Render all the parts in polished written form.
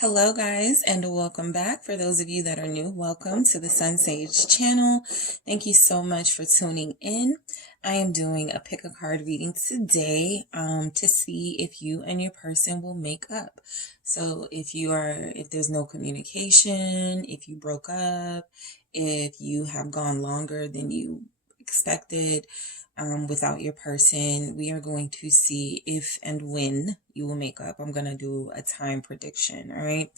Hello guys, and welcome back. For those of you that are new, welcome to the SunSage channel. Thank you so much for tuning in. I am doing a pick a card reading today to see if you and your person will make up. So if there's no communication, if you broke up, if you have gone longer than you expected, without your person, we are going to see if and when you will make up. I'm going to do a time prediction, all right?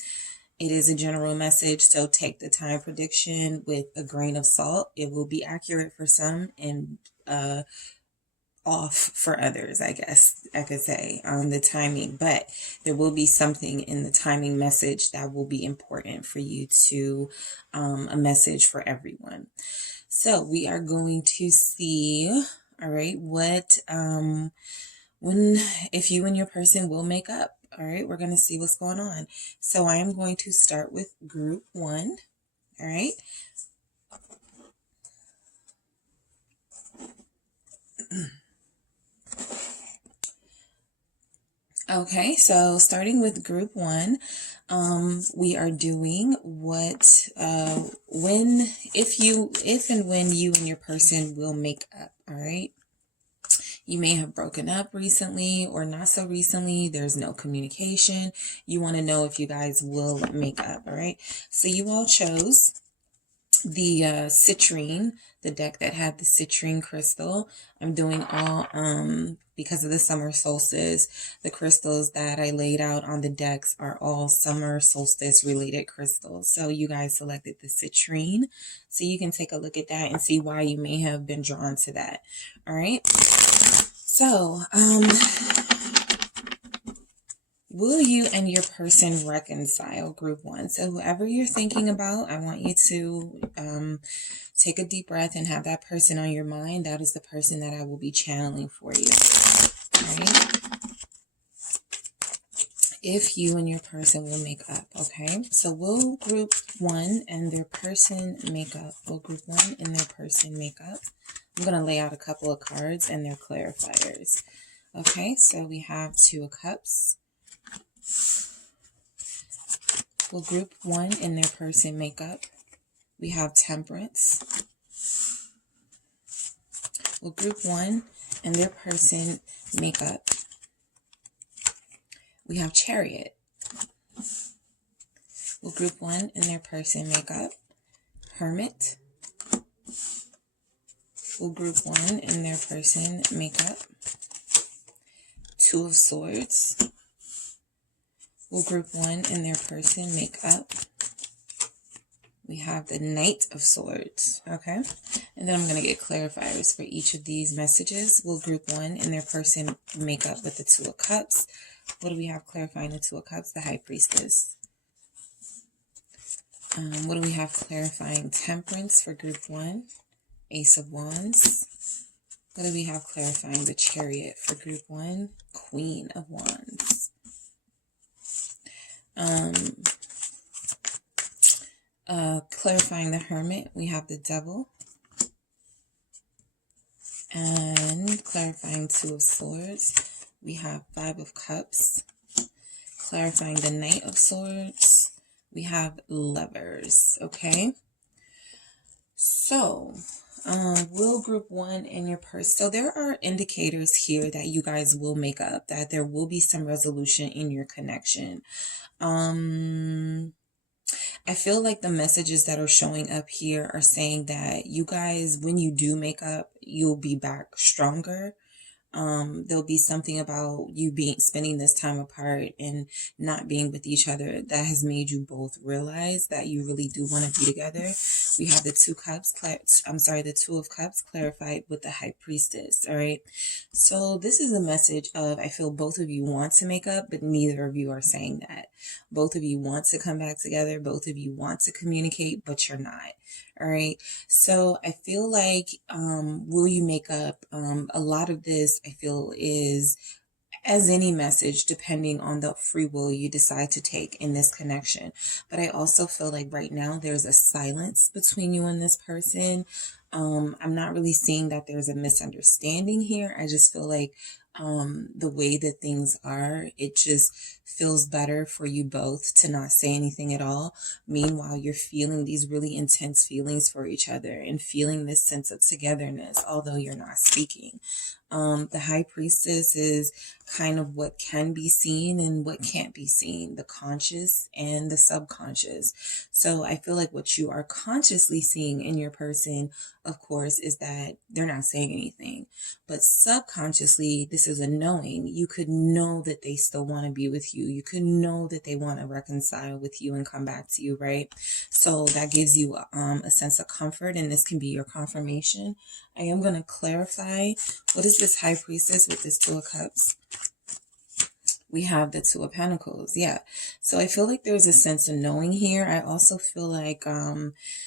It is a general message, so take the time prediction with a grain of salt. It will be accurate for some and off for others, I guess I could say, on the timing. But there will be something in the timing message that will be important for you to, a message for everyone. So we are going to see, all right, if you and your person will make up. All right, we're going to see what's going on. So I am going to start with group 1. All right. Okay, so starting with group 1, we are doing if and when you and your person will make up. All right. You may have broken up recently or not so recently. There's no communication. You want to know if you guys will make up. All right. So you all chose the citrine, the deck that had the citrine crystal. I'm doing all because of the summer solstice. The crystals that I laid out on the decks are all summer solstice related crystals. So you guys selected the citrine. So you can take a look at that and see why you may have been drawn to that. All right. So, will you and your person reconcile, group 1? So whoever you're thinking about, I want you to take a deep breath and have that person on your mind. That is the person that I will be channeling for you. All right? If you and your person will make up, okay? So will group 1 and their person make up? Will group 1 and their person make up? I'm going to lay out a couple of cards and their clarifiers. Okay, so we have 2 of Cups. Will group 1 and their person make up? We have Temperance. Will group 1 and their person make up? We have Chariot. Will group 1 and their person make up? Hermit. Will group 1 and their person make up? 2 of Swords. Will group 1 and their person make up? We have the Knight of Swords, okay? And then I'm going to get clarifiers for each of these messages. Will group 1 and their person make up with the 2 of Cups? What do we have clarifying the 2 of Cups? The High Priestess. What do we have clarifying Temperance for group 1? Ace of Wands. What do we have clarifying the Chariot for group 1? Queen of Wands. Clarifying the Hermit, we have the Devil. And clarifying 2 of Swords, we have 5 of Cups. Clarifying the Knight of Swords, we have Lovers, okay? So, will group 1 and your person, so there are indicators here that you guys will make up, that there will be some resolution in your connection. I feel like the messages that are showing up here are saying that you guys, when you do make up, you'll be back stronger. There'll be something about you spending this time apart and not being with each other that has made you both realize that you really do want to be together. We have the 2 of Cups clarified with the High Priestess. All right. So this is a message of, I feel both of you want to make up, but neither of you are saying that. Both of you want to come back together. Both of you want to communicate, but you're not. All right. So I feel like, will you make up? A lot of this, I feel, is as any message, depending on the free will you decide to take in this connection. But I also feel like right now there's a silence between you and this person. I'm not really seeing that there's a misunderstanding here. I just feel like the way that things are. It just feels better for you both to not say anything at all. Meanwhile, you're feeling these really intense feelings for each other and feeling this sense of togetherness, although you're not speaking. The High Priestess is kind of what can be seen and what can't be seen, the conscious and the subconscious. So I feel like what you are consciously seeing in your person, of course, is that they're not saying anything. But subconsciously, this is a knowing. You could know that they still want to be with you. You could know that they want to reconcile with you and come back to you, right? So that gives you a sense of comfort, and this can be your confirmation. I am going to clarify, what is this High Priestess with this Two of Cups? We have the Two of Pentacles. Yeah. So I feel like there's a sense of knowing here. I also feel like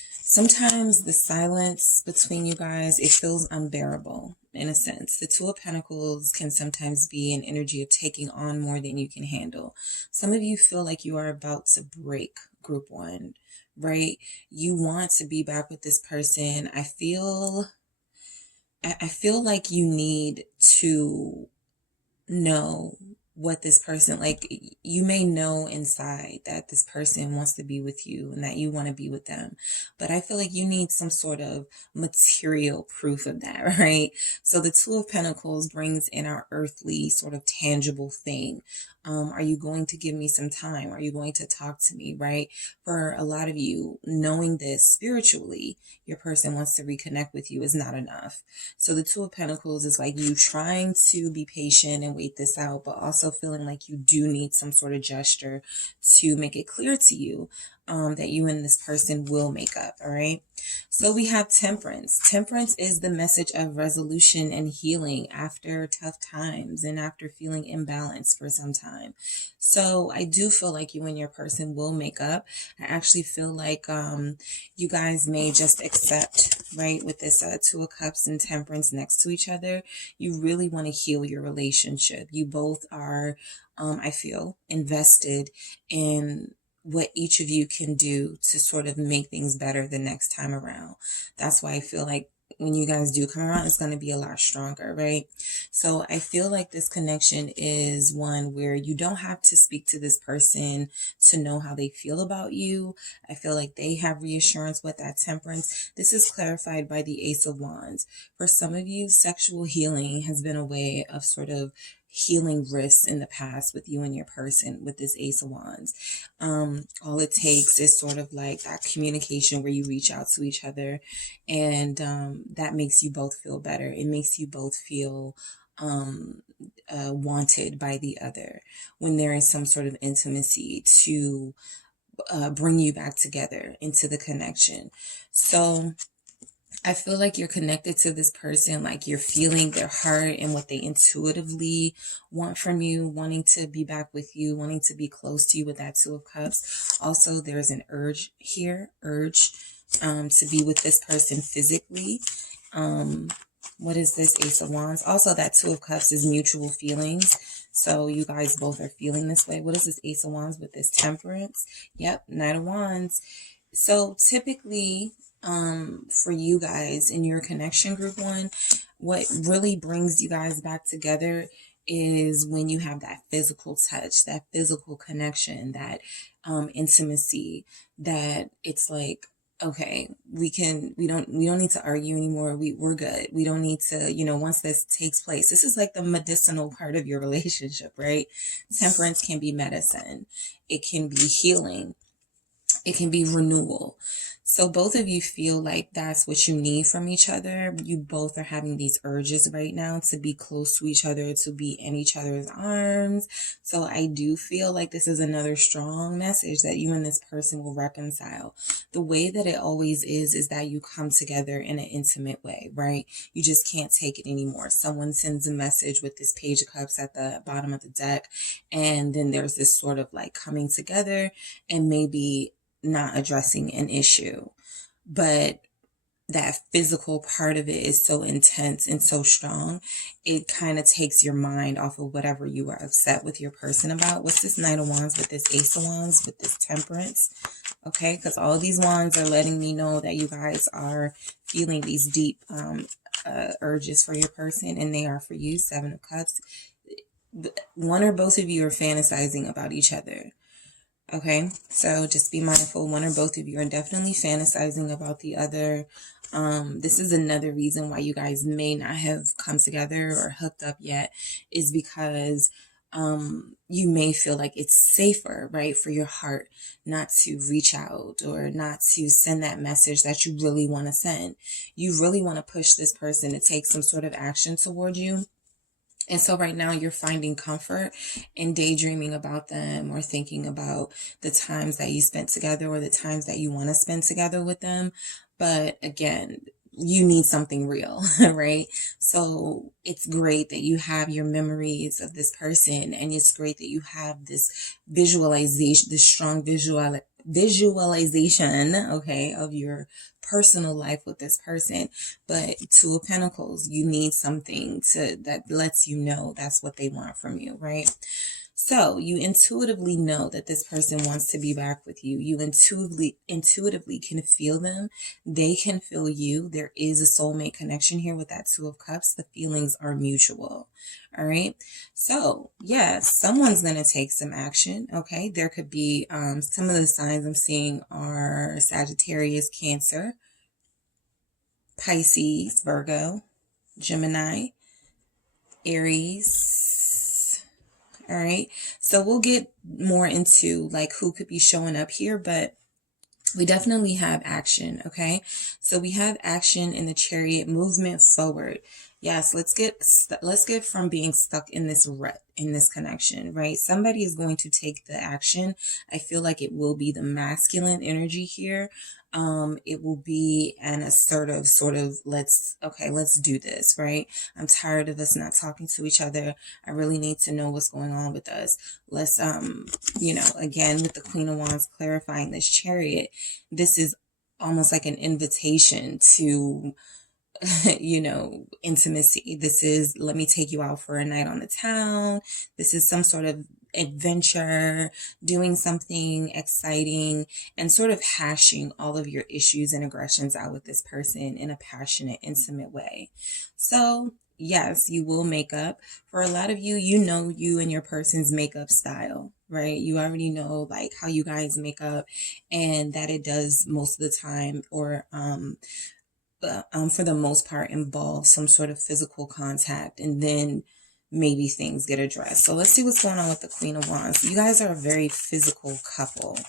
sometimes the silence between you guys, it feels unbearable in a sense. The Two of Pentacles can sometimes be an energy of taking on more than you can handle. Some of you feel like you are about to break group one, right? You want to be back with this person. I feel like you need to know what this person, like, you may know inside that this person wants to be with you and that you want to be with them, but I feel like you need some sort of material proof of that, right? So the Two of Pentacles brings in our earthly sort of tangible thing. Are you going to give me some time? Are you going to talk to me, right? For a lot of you, knowing this spiritually, your person wants to reconnect with you is not enough. So the Two of Pentacles is like you trying to be patient and wait this out, but also feeling like you do need some sort of gesture to make it clear to you that you and this person will make up, all right? So we have Temperance. Temperance is the message of resolution and healing after tough times and after feeling imbalanced for some time. So I do feel like you and your person will make up. I actually feel like you guys may just accept, right, with this Two of Cups and Temperance next to each other. You really want to heal your relationship. You both are, I feel, invested in what each of you can do to sort of make things better the next time around. That's why I feel like when you guys do come around, it's going to be a lot stronger, right? So I feel like this connection is one where you don't have to speak to this person to know how they feel about you. I feel like they have reassurance with that Temperance. This is clarified by the Ace of Wands. For some of you, sexual healing has been a way of sort of healing risks in the past with you and your person with this Ace of Wands. All it takes is sort of like that communication where you reach out to each other, and that makes you both feel better. It makes you both feel wanted by the other when there is some sort of intimacy to bring you back together into the connection. So I feel like you're connected to this person, like you're feeling their heart and what they intuitively want from you, wanting to be back with you, wanting to be close to you with that Two of Cups. Also, there's an urge here, to be with this person physically. What is this Ace of Wands? Also, that Two of Cups is mutual feelings. So you guys both are feeling this way. What is this Ace of Wands with this Temperance? Yep, Knight of Wands. So typically, for you guys in your connection group one, what really brings you guys back together is when you have that physical touch, that physical connection, that intimacy, that it's like, okay, we don't need to argue anymore. We're good. We don't need to, once this takes place, this is like the medicinal part of your relationship, right? Temperance can be medicine. It can be healing. It can be renewal. So both of you feel like that's what you need from each other. You both are having these urges right now to be close to each other, to be in each other's arms. So I do feel like this is another strong message that you and this person will reconcile. The way that it always is that you come together in an intimate way, right? You just can't take it anymore. Someone sends a message with this Page of Cups at the bottom of the deck, and then there's this sort of like coming together and maybe not addressing an issue, but that physical part of it is so intense and so strong, it kind of takes your mind off of whatever you were upset with your person about. What's this Knight of Wands with this Ace of Wands with this Temperance? Okay, because all these wands are letting me know that you guys are feeling these deep urges for your person, and they are for you. 7 of Cups. One or both of you are fantasizing about each other. Okay, so just be mindful. One or both of you are definitely fantasizing about the other. This is another reason why you guys may not have come together or hooked up yet, is because you may feel like it's safer, right, for your heart not to reach out or not to send that message that you really want to send. You really want to push this person to take some sort of action toward you. And so right now you're finding comfort in daydreaming about them or thinking about the times that you spent together or the times that you want to spend together with them. But again, you need something real, right? So it's great that you have your memories of this person, and it's great that you have this visualization, this strong visualization, okay, of your personal life with this person. But 2 of Pentacles, you need something that lets you know that's what they want from you, right? So you intuitively know that this person wants to be back with you. You intuitively can feel them. They can feel you. There is a soulmate connection here with that 2 of Cups. The feelings are mutual. All right. So yes, someone's going to take some action. Okay. There could be, some of the signs I'm seeing are Sagittarius, Cancer, Pisces, Virgo, Gemini, Aries. All right. So we'll get more into like who could be showing up here, but we definitely have action. Okay. So we have action in the Chariot, movement forward. Yes. Let's get from being stuck in this rut, in this connection, right? Somebody is going to take the action. I feel like it will be the masculine energy here. It will be an assertive sort of, let's do this, right? I'm tired of us not talking to each other. I really need to know what's going on with us. Let's, again, with the Queen of Wands clarifying this Chariot, this is almost like an invitation to, intimacy. This is, let me take you out for a night on the town. This is some sort of adventure, doing something exciting, and sort of hashing all of your issues and aggressions out with this person in a passionate, intimate way. So yes, you will make up. For a lot of you, you and your person's makeup style, right? You already know like how you guys make up, and that it does most of the time, or for the most part, involve some sort of physical contact, and then maybe things get addressed. So let's see what's going on with the Queen of Wands. You guys are a very physical couple.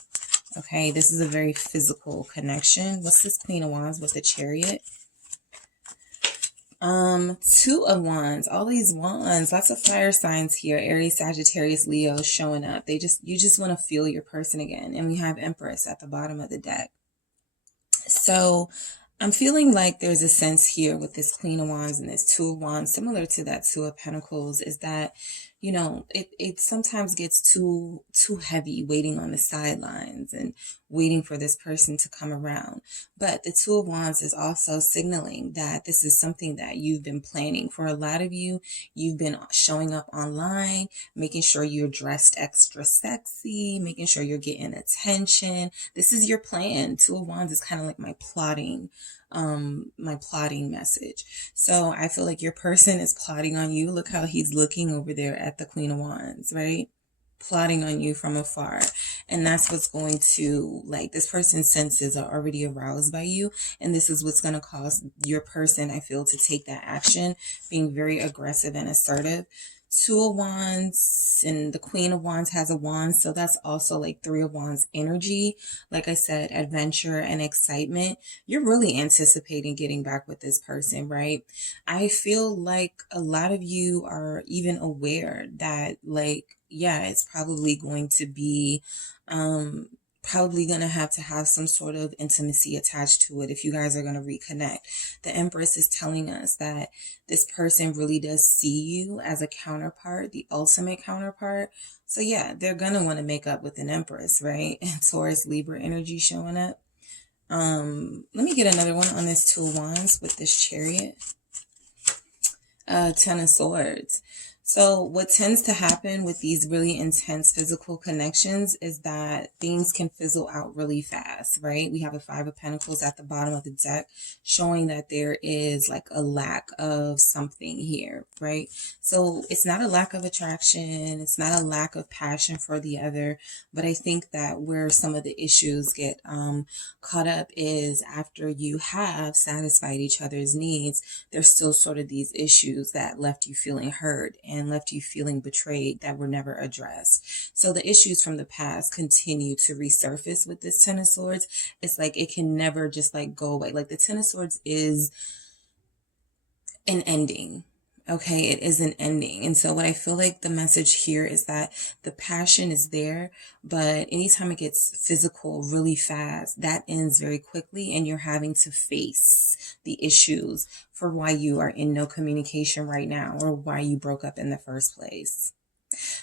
Okay, this is a very physical connection. What's this Queen of Wands with the Chariot? 2 of Wands, all these wands, lots of fire signs here. Aries, Sagittarius, Leo showing up. You just want to feel your person again. And we have Empress at the bottom of the deck. So I'm feeling like there's a sense here with this Queen of Wands and this 2 of Wands, similar to that 2 of Pentacles, is that, it sometimes gets too heavy waiting on the sidelines and waiting for this person to come around. But the 2 of Wands is also signaling that this is something that you've been planning. For a lot of you, you've been showing up online, making sure you're dressed extra sexy, making sure you're getting attention. This is your plan. 2 of Wands is kind of like my plotting message. So I feel like your person is plotting on you. Look how he's looking over there at the Queen of Wands, right? Plotting on you from afar. And that's what's going to, like, this person's senses are already aroused by you. And this is what's going to cause your person, I feel, to take that action, being very aggressive and assertive. 2 of Wands, and the Queen of Wands has a wand, so that's also like 3 of Wands energy. Like I said, adventure and excitement. You're really anticipating getting back with this person, right? I feel like a lot of you are even aware that, like, yeah, it's probably going to be probably going to have some sort of intimacy attached to it if you guys are going to reconnect. The Empress is telling us that this person really does see you as a counterpart, the ultimate counterpart. So yeah, they're going to want to make up with an Empress, right? And Taurus, Libra energy showing up. Let me get another one on this 2 of Wands with this Chariot. 10 of Swords. So what tends to happen with these really intense physical connections is that things can fizzle out really fast, right? We have a Five of Pentacles at the bottom of the deck showing that there is like a lack of something here, right? So it's not a lack of attraction. It's not a lack of passion for the other. But I think that where some of the issues get caught up is after you have satisfied each other's needs, there's still sort of these issues that left you feeling hurt and left you feeling betrayed that were never addressed. So the issues from the past continue to resurface with this Ten of Swords. It's like it can never just like go away. Like the Ten of Swords is an ending. Okay, it is an ending. And so what I feel like the message here is that the passion is there, but anytime it gets physical really fast, that ends very quickly and you're having to face the issues for why you are in no communication right now or why you broke up in the first place.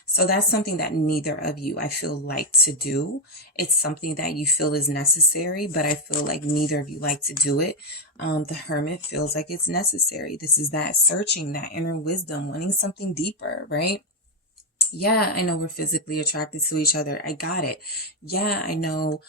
So that's something that neither of you, I feel, like to do. It's something that you feel is necessary, but I feel like neither of you like to do it. The Hermit feels like it's necessary. This is that searching, that inner wisdom, wanting something deeper, right? Yeah, I know we're physically attracted to each other. I got it. Yeah, I know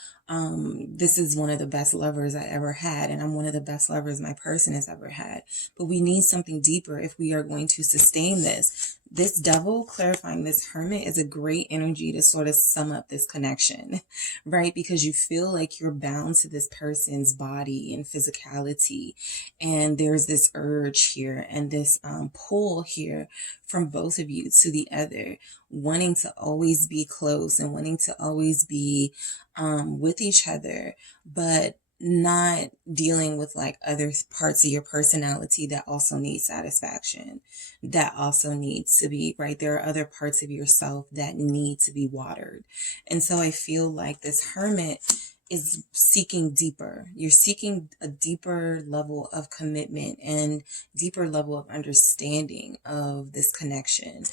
this is one of the best lovers I ever had, and I'm one of the best lovers my person has ever had. But we need something deeper if we are going to sustain this. This Devil, clarifying this Hermit, is a great energy to sort of sum up this connection, right? Because you feel like you're bound to this person's body and physicality. And there's this urge here and this pull here from both of you to the other, wanting to always be close and wanting to always be with each other, but not dealing with like other parts of your personality that also need satisfaction, that also needs to be, right? There are other parts of yourself that need to be watered. And so I feel like this Hermit is seeking deeper. You're seeking a deeper level of commitment and deeper level of understanding of this connection.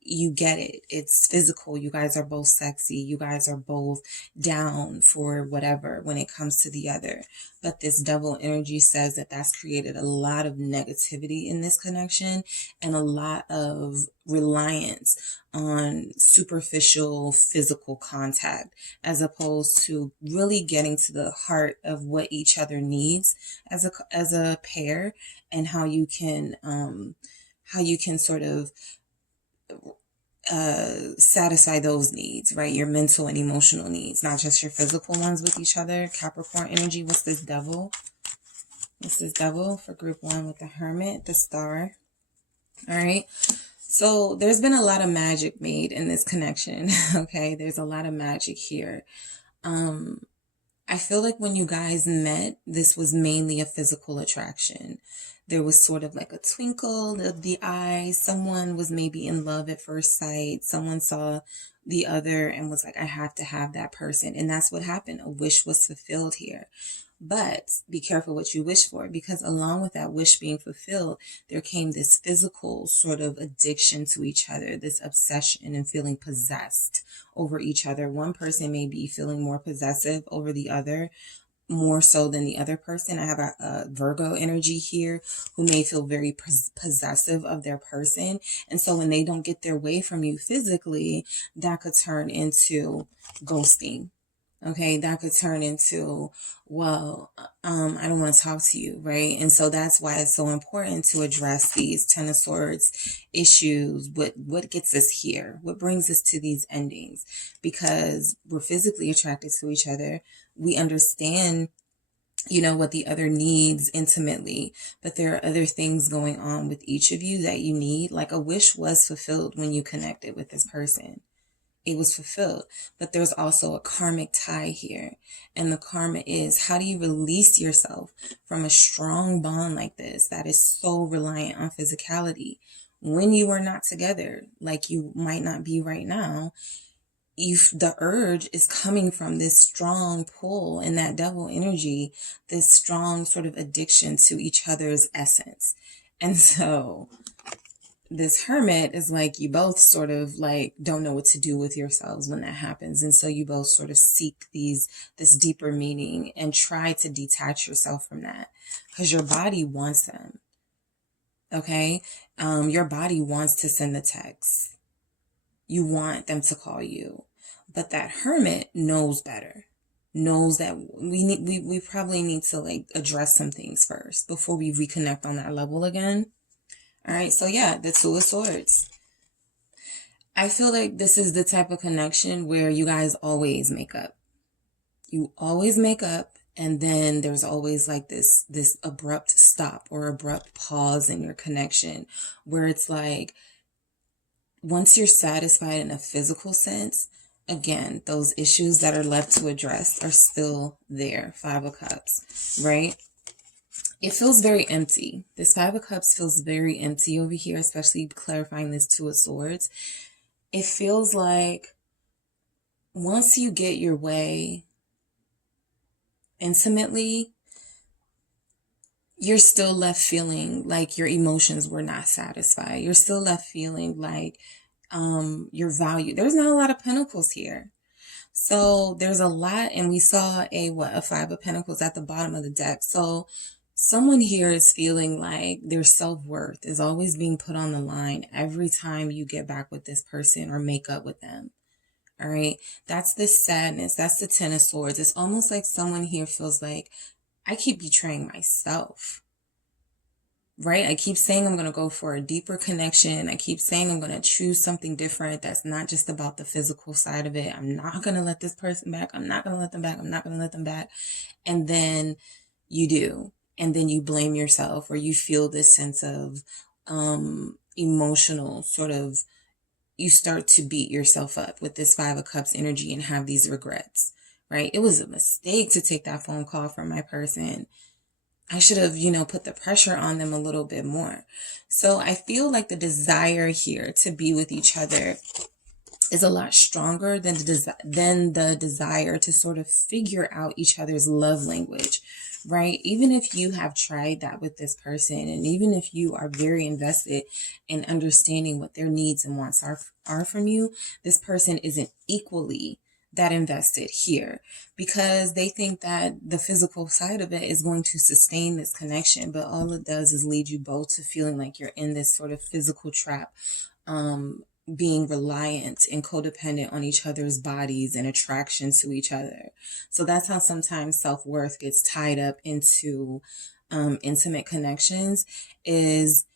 You get it. It's physical. You guys are both sexy. You guys are both down for whatever when it comes to the other. But this Devil energy says that that's created a lot of negativity in this connection and a lot of reliance on superficial physical contact as opposed to really getting to the heart of what each other needs as a pair and how you can sort of satisfy those needs, right? Your mental and emotional needs, not just your physical ones with each other. Capricorn energy. What's this Devil? What's this Devil for group 1 with the Hermit, the Star? All right. So there's been a lot of magic made in this connection. Okay. There's a lot of magic here. I feel like when you guys met, this was mainly a physical attraction. There was sort of like a twinkle of the eye. Someone was maybe in love at first sight. Someone saw the other and was like, I have to have that person. And that's what happened. A wish was fulfilled here. But be careful what you wish for, because along with that wish being fulfilled, there came this physical sort of addiction to each other, this obsession and feeling possessed over each other. One person may be feeling more possessive over the other, more so than the other person. I have a Virgo energy here who may feel very possessive of their person. And so when they don't get their way from you physically, that could turn into ghosting. Okay, that could turn into, well, I don't want to talk to you, right? And so that's why it's so important to address these Ten of Swords issues. What gets us here? What brings us to these endings? Because we're physically attracted to each other. We understand, what the other needs intimately, but there are other things going on with each of you that you need. Like a wish was fulfilled when you connected with this person. It was fulfilled, but there's also a karmic tie here. And the karma is, how do you release yourself from a strong bond like this that is so reliant on physicality? When you are not together, like you might not be right now, the urge is coming from this strong pull in that Devil energy, this strong sort of addiction to each other's essence. And so this Hermit is like, you both sort of like don't know what to do with yourselves when that happens. And so you both sort of seek this deeper meaning and try to detach yourself from that because your body wants them. Okay. Your body wants to send the text. You want them to call you. But that hermit knows better. Knows that we probably need to like address some things first before we reconnect on that level again. All right. So yeah, the Two of Swords. I feel like this is the type of connection where you guys always make up. You always make up, and then there's always like this abrupt stop or abrupt pause in your connection where it's like once you're satisfied in a physical sense, again, those issues that are left to address are still there. Five of Cups, right? It feels very empty. This Five of Cups feels very empty over here, especially clarifying this Two of Swords. It feels like once you get your way intimately, you're still left feeling like your emotions were not satisfied. You're still left feeling like your value. There's not a lot of pentacles here. So there's a lot, and we saw a Five of Pentacles at the bottom of the deck. So someone here is feeling like their self-worth is always being put on the line every time you get back with this person or make up with them. All right. That's the sadness. That's the Ten of Swords. It's almost like someone here feels like I keep betraying myself. Right? I keep saying I'm going to go for a deeper connection. I keep saying I'm going to choose something different that's not just about the physical side of it. I'm not going to let this person back. I'm not going to let them back. I'm not going to let them back. And then you do. And then you blame yourself, or you feel this sense of emotional sort of, you start to beat yourself up with this Five of Cups energy and have these regrets, right? It was a mistake to take that phone call from my person. I should have, put the pressure on them a little bit more. So I feel like the desire here to be with each other is a lot stronger than the desire to sort of figure out each other's love language, right? Even if you have tried that with this person, and even if you are very invested in understanding what their needs and wants are from you, this person isn't equally that invested here, because they think that the physical side of it is going to sustain this connection, but all it does is lead you both to feeling like you're in this sort of physical trap, being reliant and codependent on each other's bodies and attraction to each other. So that's how sometimes self-worth gets tied up into intimate connections, is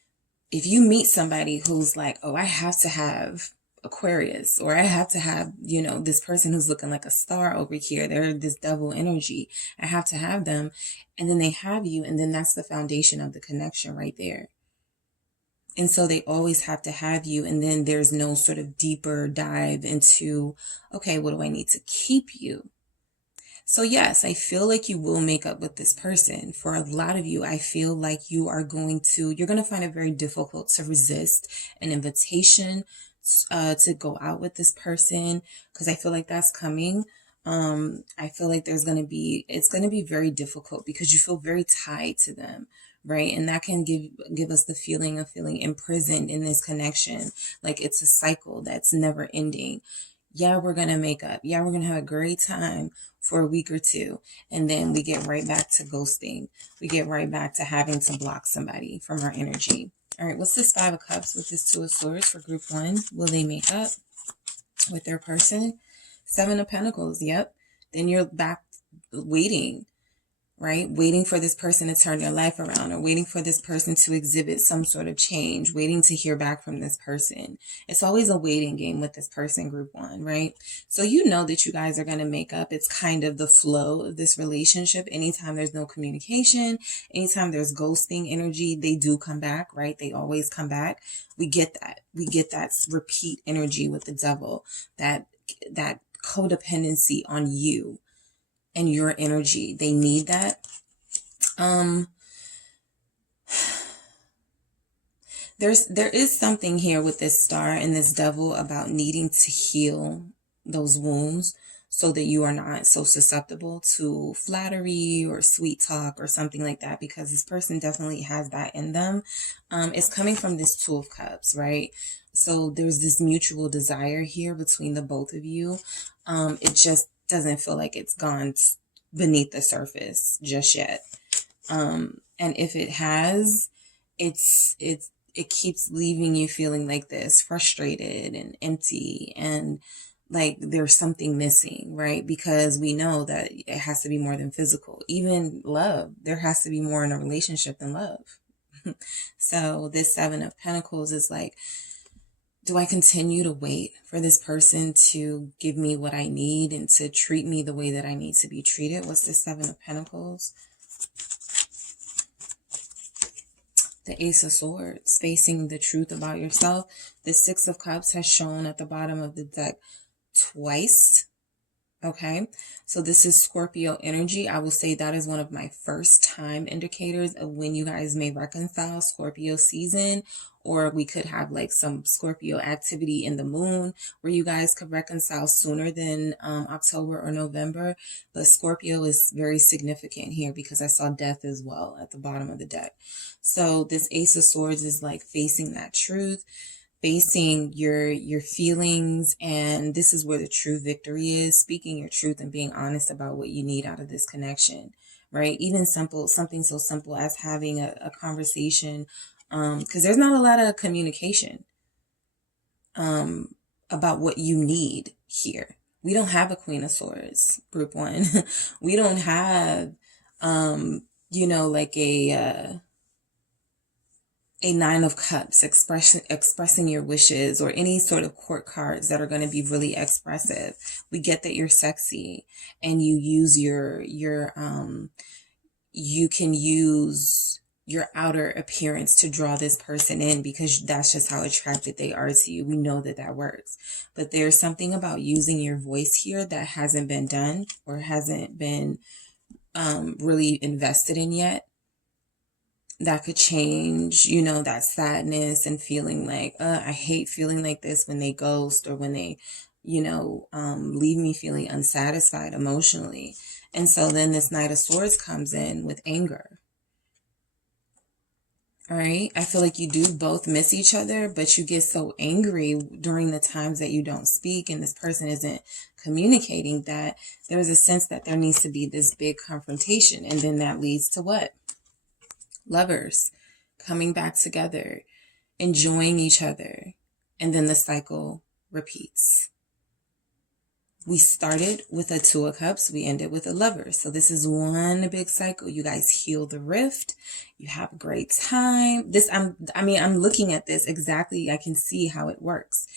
if you meet somebody who's like, oh, I have to have Aquarius, or I have to have, this person who's looking like a star over here, they're this double energy, I have to have them, and then they have you, and then that's the foundation of the connection right there. And so they always have to have you. And then there's no sort of deeper dive into, okay, what do I need to keep you? So yes, I feel like you will make up with this person. For a lot of you, I feel like you're going to find it very difficult to resist an invitation to go out with this person, because I feel like that's coming. I feel like it's going to be very difficult because you feel very tied to them. Right. And that can give us the feeling of feeling imprisoned in this connection. Like it's a cycle that's never ending. Yeah, we're going to make up. Yeah, we're going to have a great time for a week or two. And then we get right back to ghosting. We get right back to having to block somebody from our energy. All right. What's this Five of Cups with this Two of Swords for group one? Will they make up with their person? Seven of Pentacles. Yep. Then you're back waiting. Right? Waiting for this person to turn their life around, or waiting for this person to exhibit some sort of change, waiting to hear back from this person. It's always a waiting game with this person, group one, right? So you know that you guys are going to make up. It's kind of the flow of this relationship. Anytime there's no communication, anytime there's ghosting energy, they do come back, right? They always come back. We get that. We get that repeat energy with the Devil, that codependency on you and your energy. They need that. There is something here with this Star and this Devil about needing to heal those wounds so that you are not so susceptible to flattery or sweet talk or something like that, because this person definitely has that in them. It's coming from this Two of Cups, right? So there's this mutual desire here between the both of you. It just doesn't feel like it's gone beneath the surface just yet. And if it has, it keeps leaving you feeling like this, frustrated and empty, and like there's something missing, right? Because we know that it has to be more than physical. Even love, there has to be more in a relationship than love. So this Seven of Pentacles is like, do I continue to wait for this person to give me what I need and to treat me the way that I need to be treated? What's the Seven of Pentacles? The Ace of Swords, facing the truth about yourself. The Six of Cups has shown at the bottom of the deck twice. Okay, so this is Scorpio energy. I will say that is one of my first time indicators of when you guys may reconcile, Scorpio season, or we could have like some Scorpio activity in the moon where you guys could reconcile sooner than October or November. But Scorpio is very significant here because I saw death as well at the bottom of the deck. So this Ace of Swords is like facing that truth, facing your feelings, and this is where the true victory is, speaking your truth and being honest about what you need out of this connection, right? Even something so simple as having a conversation, because there's not a lot of communication about what you need here. We don't have a Queen of Swords, group one. We don't have like a Nine of Cups, expressing your wishes, or any sort of court cards that are going to be really expressive. We get that you're sexy and you use you can use your outer appearance to draw this person in because that's just how attracted they are to you. We know that that works. But there's something about using your voice here that hasn't been done or hasn't been really invested in yet. That could change, that sadness and feeling like, I hate feeling like this when they ghost or when they, leave me feeling unsatisfied emotionally. And so then this Knight of Swords comes in with anger. All right. I feel like you do both miss each other, but you get so angry during the times that you don't speak and this person isn't communicating that there's a sense that there needs to be this big confrontation. And then that leads to what? Lovers coming back together, enjoying each other, and then the cycle repeats. We started with a Two of Cups, we ended with a Lover. So this is one big cycle. You guys heal the rift. You have a great time. I'm looking at this exactly. I can see how it works.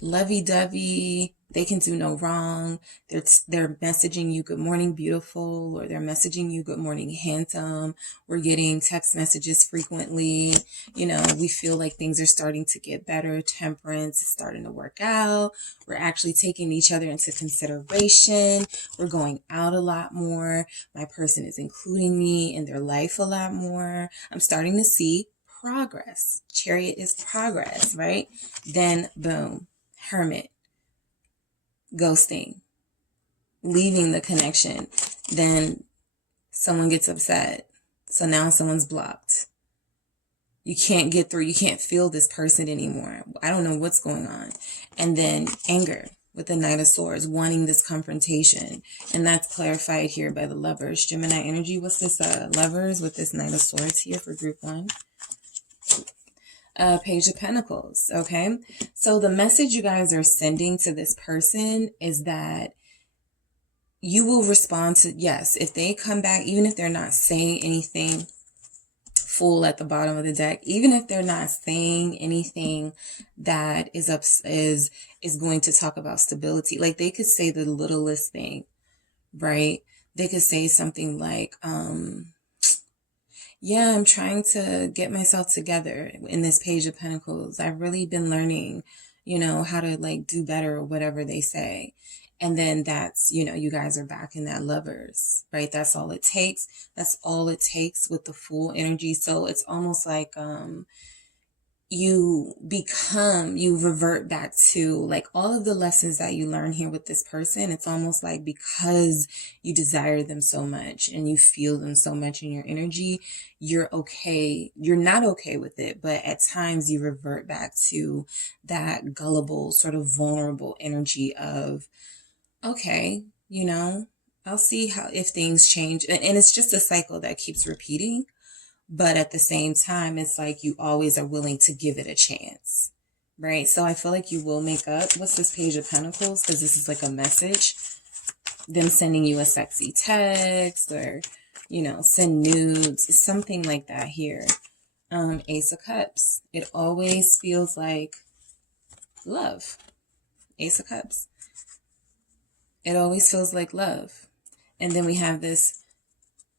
Lovey-dovey. They can do no wrong. They're messaging you good morning beautiful, or they're messaging you good morning handsome. We're getting text messages frequently. We feel like things are starting to get better. Temperance is starting to work out. We're actually taking each other into consideration. We're going out a lot more. My person is including me in their life a lot more. I'm starting to see progress. Chariot is progress, right? Then boom, Hermit. Ghosting, leaving the connection. Then someone gets upset. So now someone's blocked. You can't get through. You can't feel this person anymore. I don't know what's going on. And then anger with the Knight of Swords, wanting this confrontation. And that's clarified here by the Lovers. Gemini energy. What's this Lovers with this Knight of Swords here for group one? Page of Pentacles. Okay. So the message you guys are sending to this person is that you will respond to, yes, if they come back, even if they're not saying anything full at the bottom of the deck, even if they're not saying anything that is going to talk about stability, like they could say the littlest thing, right? They could say something like, yeah, I'm trying to get myself together in this Page of Pentacles. I've really been learning, how to like do better or whatever they say. And then that's, you guys are back in that Lovers, right? That's all it takes. That's all it takes with the full energy. So it's almost like, you revert back to like all of the lessons that you learn here with this person. It's almost like because you desire them so much and you feel them so much in your energy, you're okay. You're not okay with it, but at times you revert back to that gullible, sort of vulnerable energy of, okay, I'll see if things change. And it's just a cycle that keeps repeating. but at the same time, it's like you always are willing to give it a chance, right? So I feel like you will make up. What's this Page of Pentacles? Because this is like a message. Them sending you a sexy text, or, you know, send nudes, something like that here. Ace of Cups. It always feels like love. Ace of Cups. It always feels like love. And then we have this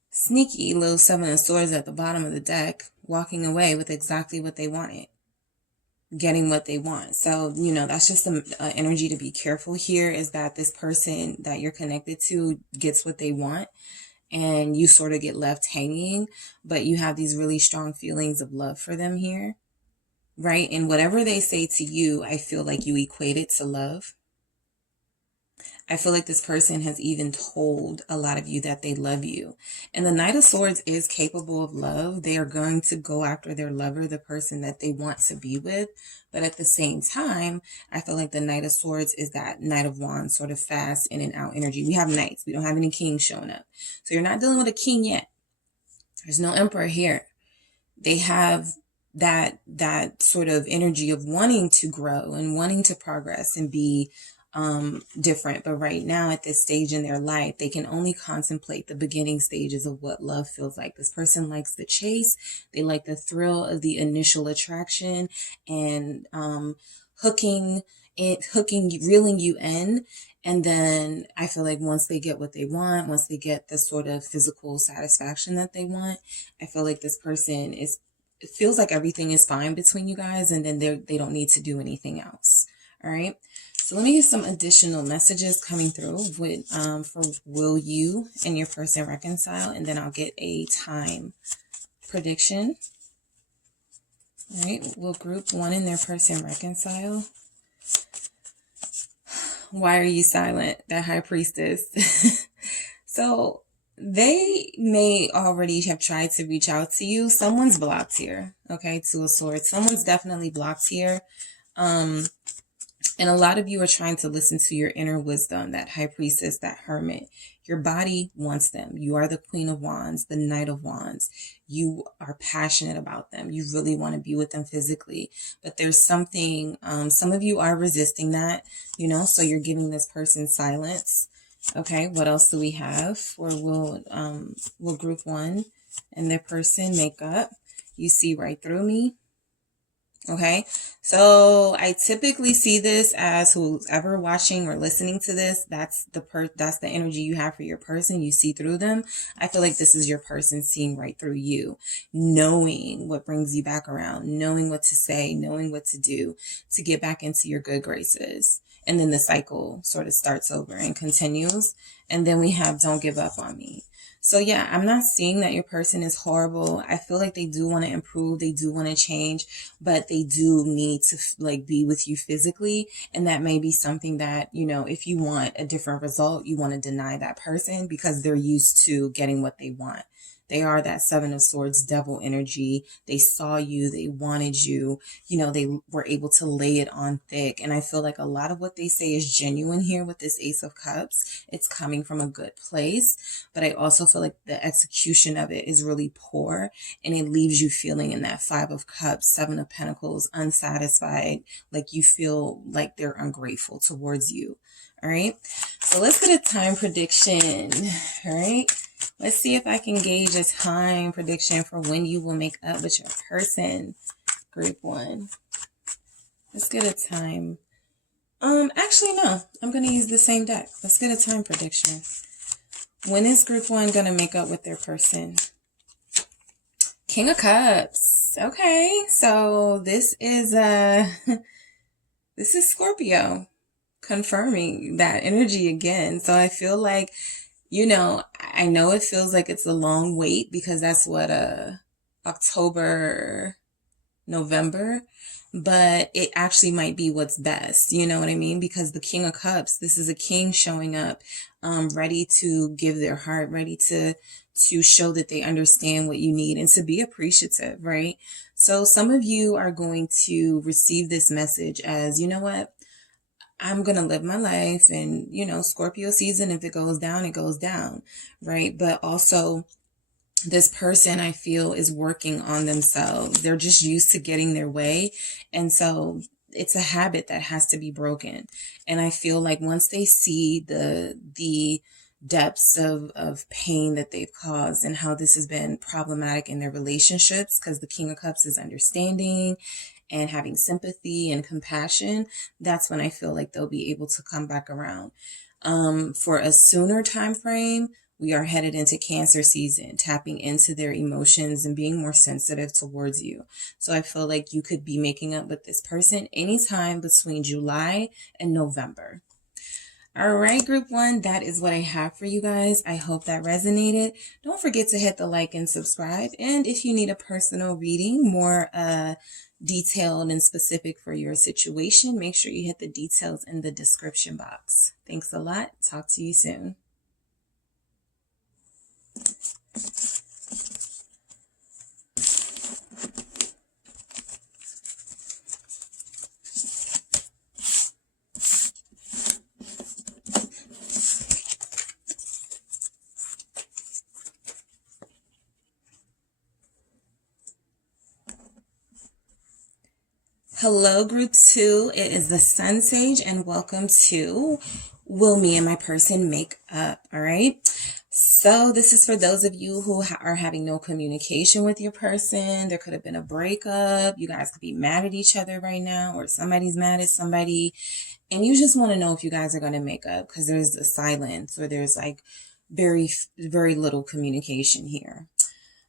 sneaky little Seven of Swords at the bottom of the deck, walking away with exactly what they wanted, getting what they want. So, you know, that's just the energy to be careful here, is that this person that you're connected to gets what they want and you sort of get left hanging, but you have these really strong feelings of love for them here, right? And whatever they say to you, I feel like you equate it to love. I feel like this person has even told a lot of you that they love you. And the Knight of Swords is capable of love. They are going to go after their lover, the person that they want to be with. But at the same time, I feel like the Knight of Swords is that Knight of Wands, sort of fast in and out energy. We have knights. We don't have any kings showing up. So you're not dealing with a king yet. There's no emperor here. They have that sort of energy of wanting to grow and wanting to progress and be different. But right now, at this stage in their life, they can only contemplate the beginning stages of what love feels like. This person likes the chase. They like the thrill of the initial attraction and reeling you in. And then I feel like once they get what they want, once they get the sort of physical satisfaction that they want, I feel like this person it feels like everything is fine between you guys, and then they don't need to do anything else. All right. So let me get some additional messages coming through with for will you and your person reconcile, and then I'll get a time prediction. All right. Will group 1 and their person reconcile? Why are you silent? That High Priestess. So they may already have tried to reach out to you. Someone's blocked here. Okay. Two of Swords. Someone's definitely blocked here. And a lot of you are trying to listen to your inner wisdom, that High Priestess, that Hermit. Your body wants them. You are the Queen of Wands, the Knight of Wands. You are passionate about them. You really want to be with them physically. But there's something, some of you are resisting that, you know, so you're giving this person silence. Okay, what else do we have? Or will group 1 and their person make up? You see right through me. Okay, so I typically see this as whoever watching or listening to this, that's the energy you have for your person. You see through them. I feel like this is your person seeing right through you, knowing what brings you back around, knowing what to say, knowing what to do to get back into your good graces. And then the cycle sort of starts over and continues. And then we have Don't Give Up on Me. So yeah, I'm not seeing that your person is horrible. I feel like they do want to improve. They do want to change, but they do need to like be with you physically. And that may be something that, you know, if you want a different result, you want to deny that person because they're used to getting what they want. They are that Seven of Swords devil energy. They saw you. They wanted you. You know, they were able to lay it on thick. And I feel like a lot of what they say is genuine here with this Ace of Cups. It's coming from a good place. But I also feel like the execution of it is really poor. And it leaves you feeling in that Five of Cups, Seven of Pentacles, unsatisfied. Like you feel like they're ungrateful towards you. All right. So let's get a time prediction. All right. Let's see if I can gauge a time prediction for when you will make up with your person, group 1. Let's get a time. Actually, no. I'm going to use the same deck. Let's get a time prediction. When is group 1 going to make up with their person? King of Cups. Okay. So this is Scorpio confirming that energy again. So I feel like, you know, I know it feels like it's a long wait because that's what, October, November, but it actually might be what's best. You know what I mean? Because the King of Cups, this is a king showing up, ready to give their heart, ready to show that they understand what you need and to be appreciative, right? So some of you are going to receive this message as, you know what? I'm going to live my life, and, you know, Scorpio season, if it goes down, it goes down, right? But also this person, I feel, is working on themselves. They're just used to getting their way. And so it's a habit that has to be broken. And I feel like once they see the depths of pain that they've caused and how this has been problematic in their relationships, because the King of Cups is understanding and having sympathy and compassion, that's when I feel like they'll be able to come back around. For a sooner time frame, we are headed into Cancer season, tapping into their emotions and being more sensitive towards you. So I feel like you could be making up with this person anytime between July and November. All right, group one, that is what I have for you guys. I hope that resonated. Don't forget to hit the like and subscribe. And if you need a personal reading, more detailed and specific for your situation, make sure you hit the details in the description box. Thanks a lot. Talk to you soon. Hello, group two. It is the SunSage, and welcome to Will Me and My Person Make Up? All right. So this is for those of you who are having no communication with your person. There could have been a breakup. You guys could be mad at each other right now, or somebody's mad at somebody. And you just want to know if you guys are going to make up, because there's a silence, or there's like very, very little communication here.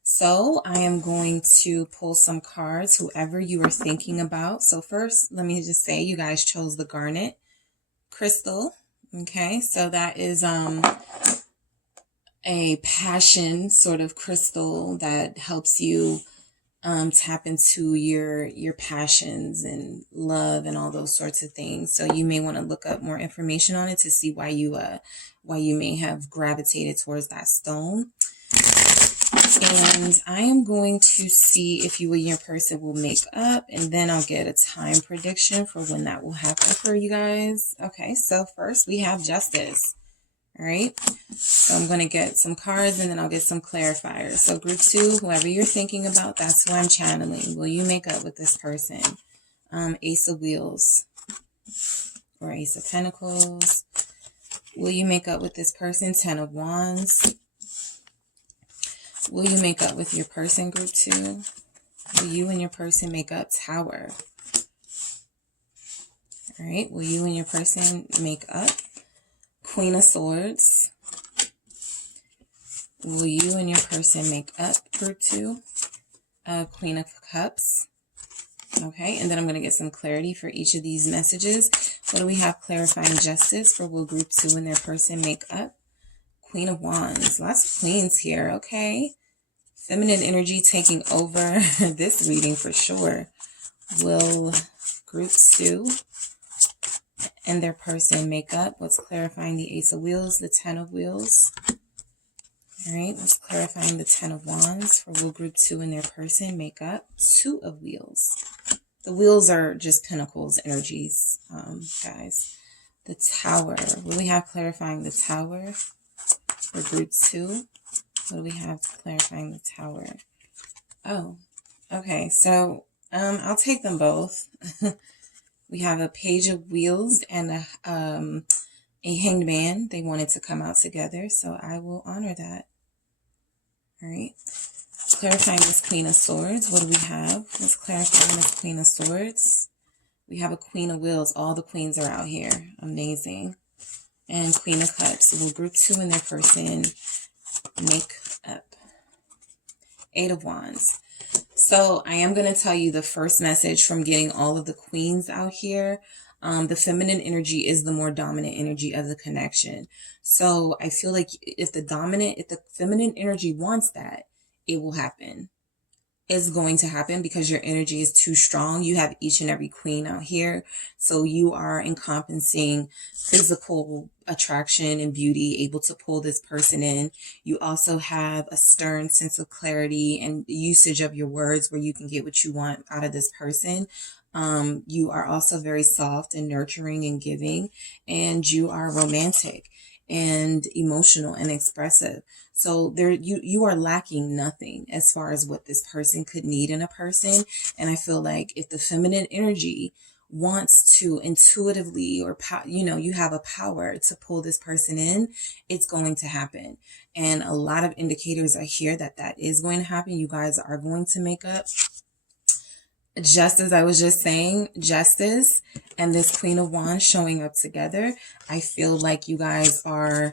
So I am going to pull some cards, whoever you are thinking about. So first, let me just say you guys chose the garnet crystal. Okay, so that is a passion sort of crystal that helps you tap into your passions and love and all those sorts of things. So you may want to look up more information on it to see why you may have gravitated towards that stone. And I am going to see if you and your person will make up, and then I'll get a time prediction for when that will happen for you guys. Okay, so first we have Justice. All right, so I'm going to get some cards and then I'll get some clarifiers. So group two, whoever you're thinking about, that's who I'm channeling. Will you make up with this person? Ace of Wheels or Ace of Pentacles. Will you make up with this person? Ten of Wands. Will you make up with your person, group two? Will you and your person make up? Tower. All right. Will you and your person make up? Queen of Swords. Will you and your person make up, group two? Queen of Cups. Okay. And then I'm going to get some clarity for each of these messages. What do we have? Clarifying Justice for will group two and their person make up? Queen of Wands. Lots of queens here. Okay. Feminine energy taking over this reading for sure. Will group two and their person make up? What's clarifying the Ace of Wheels, the Ten of Wheels? All right. What's clarifying the Ten of Wands for will group two and their person make up? Two of Wheels. The wheels are just pentacles energies, guys. The Tower. Will we have clarifying the Tower for group two? What do we have clarifying the Tower? Oh, okay. So I'll take them both. We have a Page of Wheels and a Hanged Man. They wanted to come out together, so I will honor that. All right. Clarifying this Queen of Swords. What do we have? Let's clarify this Queen of Swords. We have a Queen of Wheels. All the queens are out here. Amazing. And Queen of Cups. So will group two and their person make up? Eight of Wands. So I am going to tell you the first message from getting all of the queens out here. The feminine energy is the more dominant energy of the connection. So I feel like if the feminine energy wants that, it will happen. It's going to happen because your energy is too strong. You have each and every queen out here. So you are encompassing physical attraction and beauty, able to pull this person in. You also have a stern sense of clarity and usage of your words where you can get what you want out of this person. You are also very soft and nurturing and giving, and you are romantic. and emotional and expressive. So there, you are lacking nothing as far as what this person could need in a person. And I feel like if the feminine energy wants to intuitively, or you have a power to pull this person in, it's going to happen. And a lot of indicators are here that that is going to happen. You guys are going to make up. Just as I was just saying, Justice and this Queen of Wands showing up together, I feel like you guys are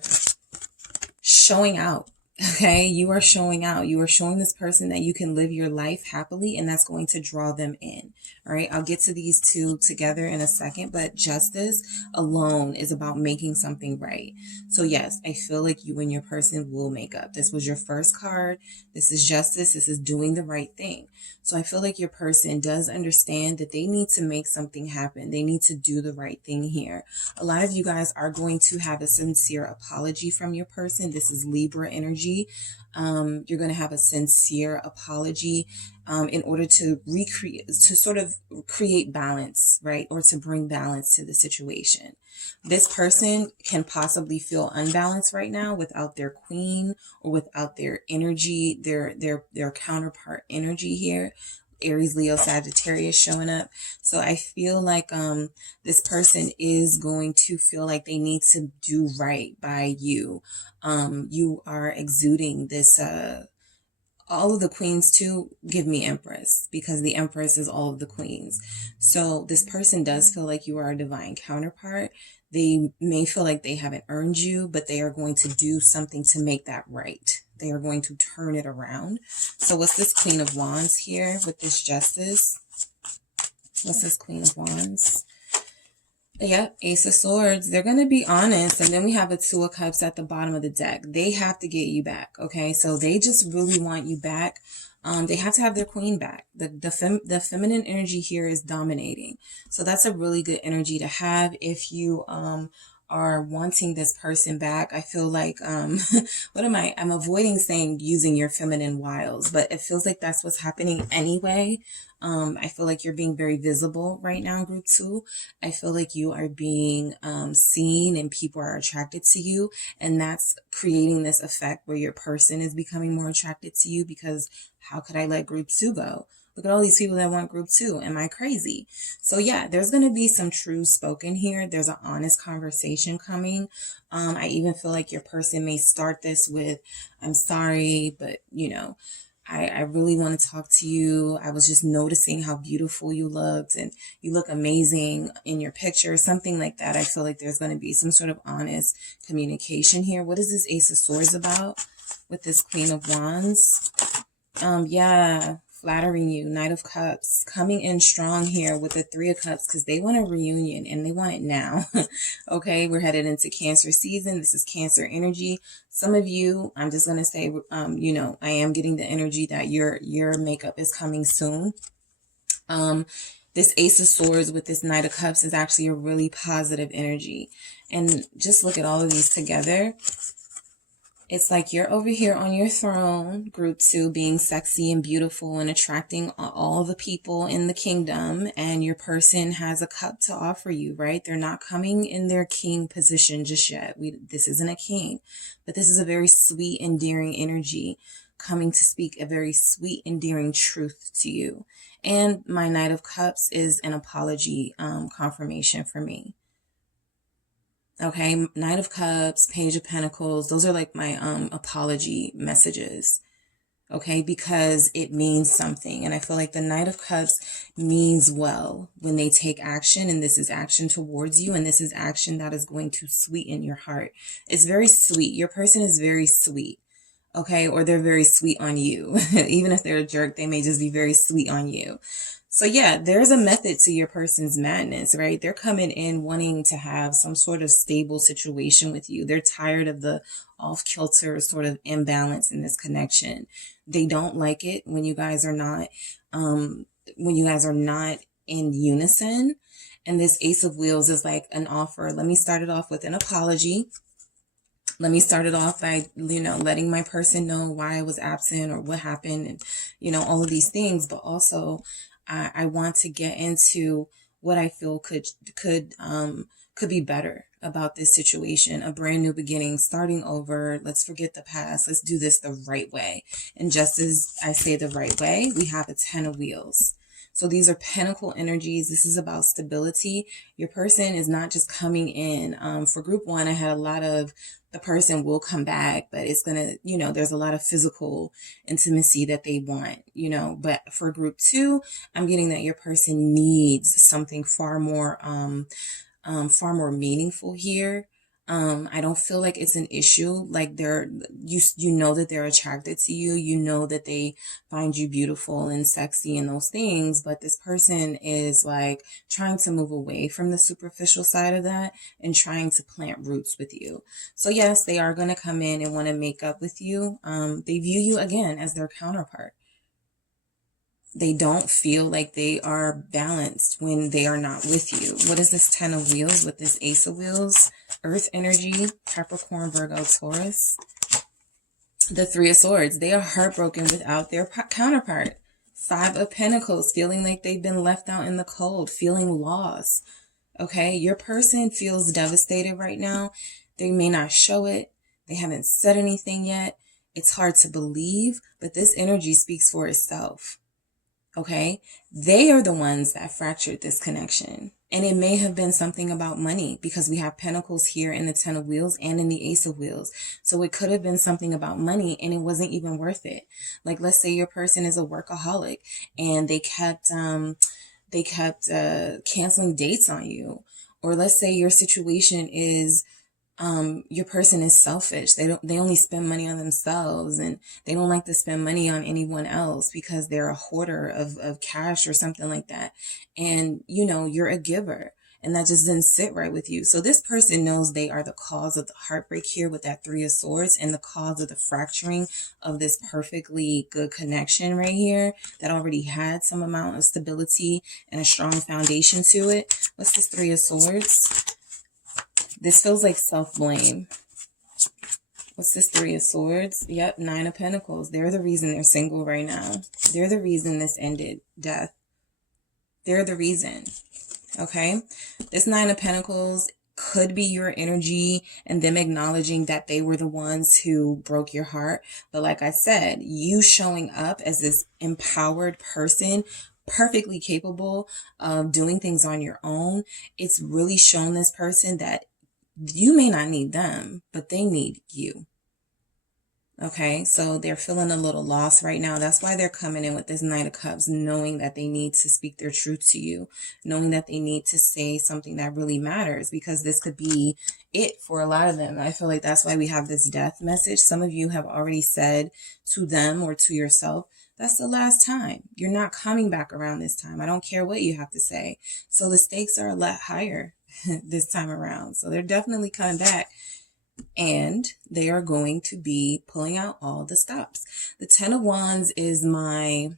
showing out. Okay, you are showing out. You are showing this person that you can live your life happily, and that's going to draw them in. All right, I'll get to these two together in a second, but Justice alone is about making something right. So yes, I feel like you and your person will make up. This was your first card. This is Justice. This is doing the right thing. So I feel like your person does understand that they need to make something happen. They need to do the right thing here. A lot of you guys are going to have a sincere apology from your person. This is Libra energy. You're going to have a sincere apology in order to sort of create balance, right? Or to bring balance to the situation. This person can possibly feel unbalanced right now without their queen or without their energy, their counterpart energy here. Aries, Leo, Sagittarius showing up. So I feel like this person is going to feel like they need to do right by you. You are exuding this all of the queens too. Give me Empress, because the Empress is all of the queens. So this person does feel like you are a divine counterpart. They may feel like they haven't earned you, but they are going to do something to make that right. They are going to turn it around. So what's this Queen of Wands here with this Justice? What's this Queen of Wands? Yep, Ace of Swords. They're going to be honest. And then we have a Two of Cups at the bottom of the deck. They have to get you back, okay? So they just really want you back. They have to have their queen back. The feminine energy here is dominating. So that's a really good energy to have if you are wanting this person back. I feel like, I'm avoiding saying using your feminine wiles, but it feels like that's what's happening anyway. I feel like you're being very visible right now, group 2. I feel like you are being seen and people are attracted to you. And that's creating this effect where your person is becoming more attracted to you, because how could I let group 2 go? Look at all these people that want group 2. Am I crazy? So yeah, there's going to be some truth spoken here. There's an honest conversation coming. I even feel like your person may start this with, I'm sorry, but I really want to talk to you. I was just noticing how beautiful you looked, and you look amazing in your picture, something like that. I feel like there's going to be some sort of honest communication here. What is this Ace of Swords about with this Queen of Wands? Yeah, flattering you. Knight of Cups coming in strong here with the Three of Cups, because they want a reunion and they want it now. Okay, we're headed into Cancer season. This is Cancer energy. Some of you, I'm just going to say, I am getting the energy that your makeup is coming soon. This Ace of Swords with this Knight of Cups is actually a really positive energy. And just look at all of these together. It's like you're over here on your throne, group 2, being sexy and beautiful and attracting all the people in the kingdom. And your person has a cup to offer you, right? They're not coming in their king position just yet. This isn't a king, but this is a very sweet, endearing energy coming to speak a very sweet, endearing truth to you. And my Knight of Cups is an apology confirmation for me. Okay, Knight of Cups, Page of Pentacles, those are like my apology messages. Okay, because it means something. And I feel like the Knight of Cups means well when they take action, and this is action towards you, and this is action that is going to sweeten your heart. It's very sweet. Your person is very sweet. Okay, or they're very sweet on you. Even if they're a jerk, they may just be very sweet on you. So yeah, there's a method to your person's madness, right? They're coming in wanting to have some sort of stable situation with you. They're tired of the off-kilter sort of imbalance in this connection. They don't like it when you guys are not, in unison. And this Ace of Wheels is like an offer. Let me start it off with an apology. Let me start it off by, letting my person know why I was absent or what happened, and, all of these things. But also, I want to get into what I feel could be better. about this situation, a brand new beginning, starting over. Let's forget the past. Let's do this the right way. And just as I say the right way, we have a 10 of wheels. So these are pentacle energies. This is about stability. Your person is not just coming in. For group one, I had a lot of the person will come back, but it's going to, you know, there's a lot of physical intimacy that they want, you know. But for group two, I'm getting that your person needs something far more meaningful here. I don't feel like it's an issue. Like you know that they're attracted to you. You know that they find you beautiful and sexy and those things. But this person is like trying to move away from the superficial side of that and trying to plant roots with you. So yes, they are going to come in and want to make up with you. They view you again as their counterpart. They don't feel like they are balanced when they are not with you. What is this 10 of wheels with this ace of wheels? Earth energy, Capricorn, Virgo, Taurus. The 3 of swords. They are heartbroken without their counterpart. 5 of pentacles, feeling like they've been left out in the cold, feeling lost. Okay, your person feels devastated right now. They may not show it. They haven't said anything yet. It's hard to believe, but this energy speaks for itself. Okay, they are the ones that fractured this connection. And it may have been something about money because we have pentacles here in the 10 of wheels and in the ace of wheels. So it could have been something about money and it wasn't even worth it. Like, let's say your person is a workaholic and they kept canceling dates on you. Or let's say your situation is your person is selfish. They only spend money on themselves and they don't like to spend money on anyone else because they're a hoarder of cash or something like that. And you know, you're a giver and that just didn't sit right with you. So this person knows they are the cause of the heartbreak here with that 3 of swords and the cause of the fracturing of this perfectly good connection right here that already had some amount of stability and a strong foundation to it. What's this 3 of swords? This feels like self-blame. What's this 3 of swords? Yep, 9 of pentacles. They're the reason they're single right now. They're the reason this ended. Death. They're the reason. Okay? This 9 of pentacles could be your energy and them acknowledging that they were the ones who broke your heart. But like I said, you showing up as this empowered person, perfectly capable of doing things on your own, it's really shown this person that you may not need them, but they need you. Okay, so they're feeling a little lost right now. That's why they're coming in with this Knight of Cups, knowing that they need to speak their truth to you, knowing that they need to say something that really matters, because this could be it for a lot of them. I feel like that's why we have this death message. Some of you have already said to them or to yourself, that's the last time. You're not coming back around this time. I don't care what you have to say. So the stakes are a lot higher this time around. So they're definitely coming back. And they are going to be pulling out all the stops. The 10 of Wands is in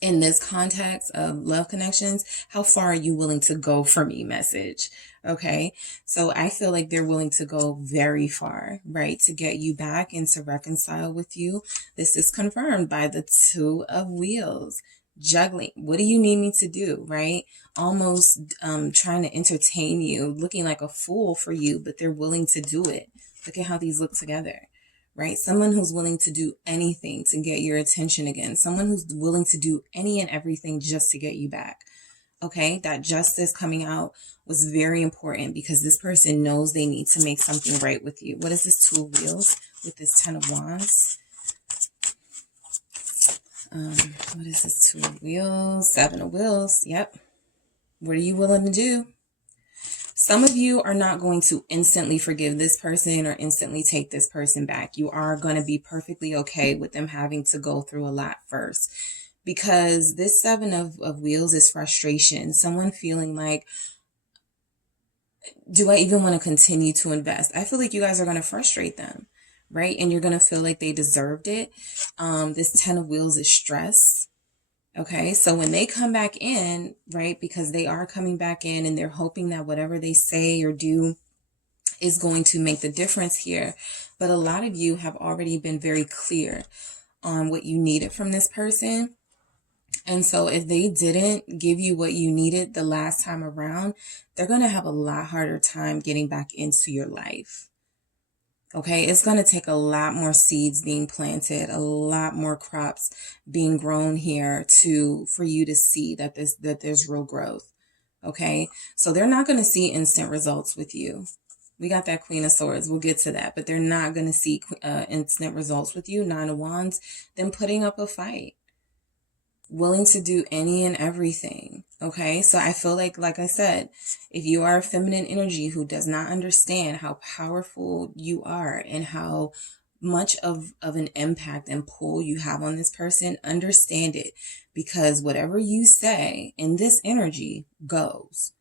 this context of love connections, how far are you willing to go for me message? Okay. So I feel like they're willing to go very far, right? To get you back and to reconcile with you. This is confirmed by the 2 of Wheels. Juggling. What do you need me to do? Right? Almost trying to entertain you, looking like a fool for you, but they're willing to do it. Look at how these look together, right? Someone who's willing to do anything to get your attention again. Someone who's willing to do any and everything just to get you back. Okay, that justice coming out was very important because this person knows they need to make something right with you. What is this 2 of Wheels with this 10 of Wands? What is this 2 of Wheels? 7 of Wheels. Yep. What are you willing to do? Some of you are not going to instantly forgive this person or instantly take this person back. You are going to be perfectly okay with them having to go through a lot first. Because this 7 of Wheels is frustration. Someone feeling like, do I even want to continue to invest? I feel like you guys are going to frustrate them. Right? And you're going to feel like they deserved it. This 10 of Wheels is stress. Okay. So when they come back in, right, because they are coming back in and they're hoping that whatever they say or do is going to make the difference here. But a lot of you have already been very clear on what you needed from this person. And so if they didn't give you what you needed the last time around, they're going to have a lot harder time getting back into your life. Okay, it's going to take a lot more seeds being planted, a lot more crops being grown here for you to see that there's real growth. Okay, so they're not going to see instant results with you. We got that Queen of Swords. We'll get to that, but they're not going to see instant results with you. Nine of Wands, then putting up a fight, willing to do any and everything. Okay, so I feel like I said, if you are a feminine energy who does not understand how powerful you are and how much of an impact and pull you have on this person, understand it, because whatever you say in this energy goes.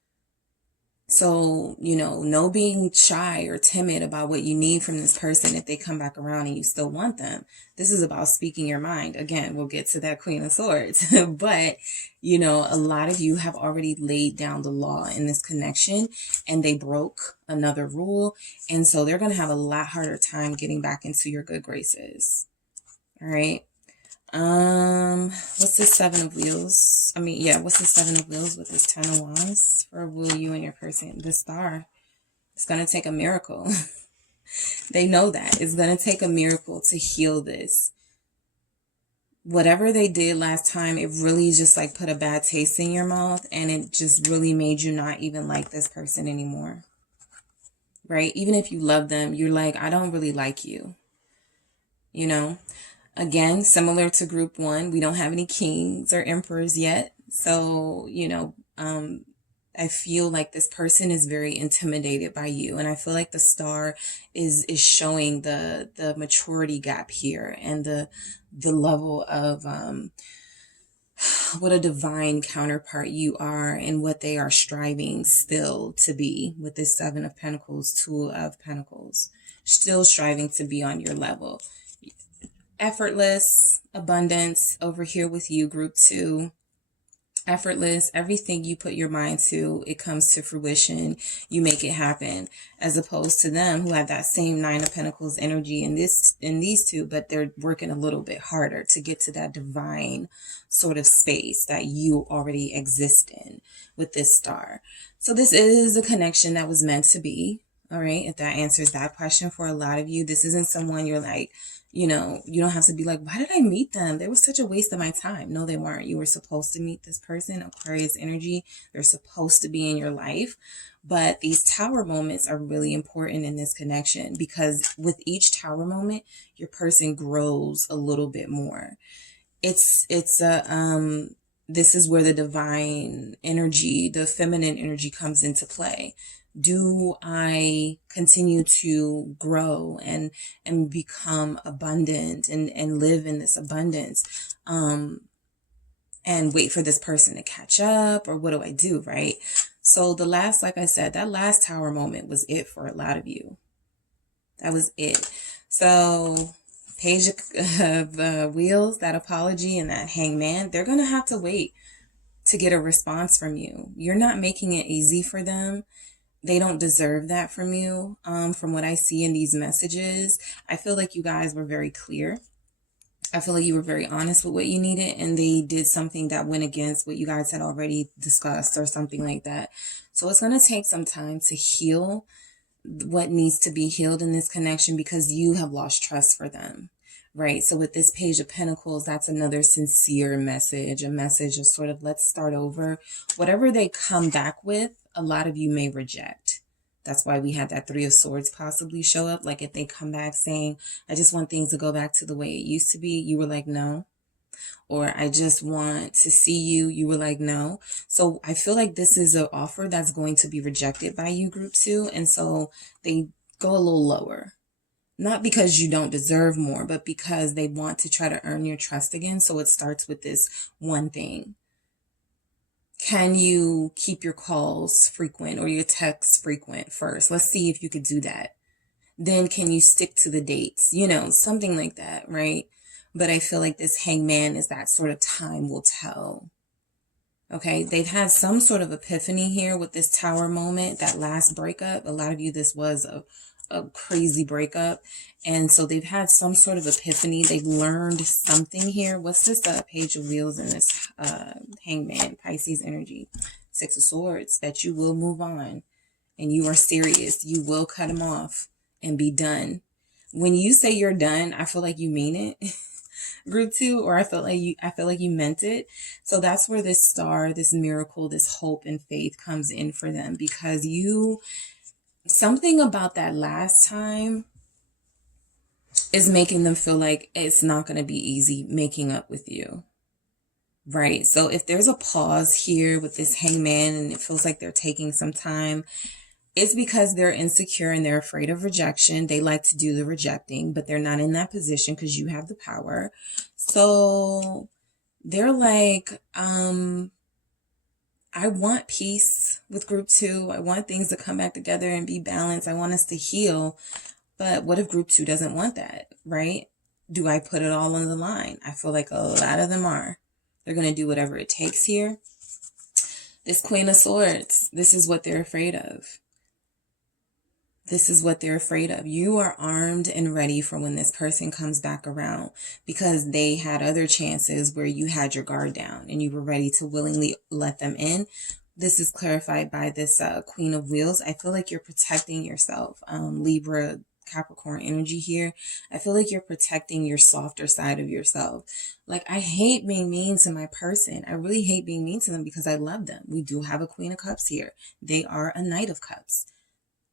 So, no being shy or timid about what you need from this person if they come back around and you still want them. This is about speaking your mind. Again, we'll get to that Queen of Swords. But, a lot of you have already laid down the law in this connection and they broke another rule. And so they're going to have a lot harder time getting back into your good graces. All right. What's the Seven of Wheels? What's the Seven of Wheels with this Ten of Wands for will you and your person? The Star. It's going to take a miracle. They know that. It's going to take a miracle to heal this. Whatever they did last time, it really just put a bad taste in your mouth, and it just really made you not even like this person anymore. Right? Even if you love them, you're like, I don't really like you. Again, similar to group one, we don't have any kings or emperors yet. So, I feel like this person is very intimidated by you. And I feel like the Star is showing the maturity gap here and the level of what a divine counterpart you are and what they are striving still to be with this Seven of Pentacles, Two of Pentacles, still striving to be on your level. Effortless abundance over here with you, group two. Effortless, everything you put your mind to, it comes to fruition. You make it happen, as opposed to them who have that same Nine of Pentacles energy in these two, but they're working a little bit harder to get to that divine sort of space that you already exist in with this Star. So this is a connection that was meant to be. All right, if that answers that question for a lot of you, this isn't someone you're like, you don't have to be like, why did I meet them? They were such a waste of my time. No, they weren't. You were supposed to meet this person, Aquarius energy. They're supposed to be in your life. But these tower moments are really important in this connection, because with each tower moment, your person grows a little bit more. This is where the divine energy, the feminine energy comes into play. Do I continue to grow and become abundant and live in this abundance, and wait for this person to catch up, or what do I do, right? So like I said, that last tower moment was it for a lot of you. That was it. So Page of Wheels, that apology and that Hangman, they're going to have to wait to get a response from you. You're not making it easy for them. They don't deserve that from you. From what I see in these messages, I feel like you guys were very clear. I feel like you were very honest with what you needed, and they did something that went against what you guys had already discussed or something like that. So it's going to take some time to heal what needs to be healed in this connection, because you have lost trust for them. Right. So with this Page of Pentacles, that's another sincere message, a message of sort of, let's start over. Whatever they come back with, a lot of you may reject. That's why we had that Three of Swords possibly show up. Like if they come back saying, I just want things to go back to the way it used to be, you were like, no. Or I just want to see you, you were like, no. So I feel like this is an offer that's going to be rejected by you, group two. And so they go a little lower. Not because you don't deserve more, but because they want to try to earn your trust again. So it starts with this one thing. Can you keep your calls frequent or your texts frequent first? Let's see if you could do that. Then can you stick to the dates? Something like that, right? But I feel like this Hangman is that sort of time will tell. Okay, they've had some sort of epiphany here with this tower moment, that last breakup. A lot of you, this was a a crazy breakup. And so they've had some sort of epiphany. They've learned something here. What's this Page of Wheels and this Hangman, Pisces energy? Six of Swords, that you will move on and you are serious. You will cut them off and be done. When you say you're done, I feel like you mean it. Group 2, or I feel like you meant it. So that's where this star, this miracle, this hope and faith comes in for them, because something about that last time is making them feel like it's not going to be easy making up with you. Right? So if there's a pause here with this Hangman and it feels like they're taking some time, it's because they're insecure and they're afraid of rejection. They like to do the rejecting, but they're not in that position because you have the power. So they're like, I want peace with Group 2. I want things to come back together and be balanced. I want us to heal. But what if Group 2 doesn't want that, right? Do I put it all on the line? I feel like a lot of them are. They're going to do whatever it takes here. This Queen of Swords, this is what they're afraid of. This is what they're afraid of. You are armed and ready for when this person comes back around, because they had other chances where you had your guard down and you were ready to willingly let them in. This is clarified by this Queen of Wheels. I feel like you're protecting yourself. Libra, Capricorn energy here. I feel like you're protecting your softer side of yourself. Like, I hate being mean to my person. I really hate being mean to them because I love them. We do have a Queen of Cups here. They are a Knight of Cups.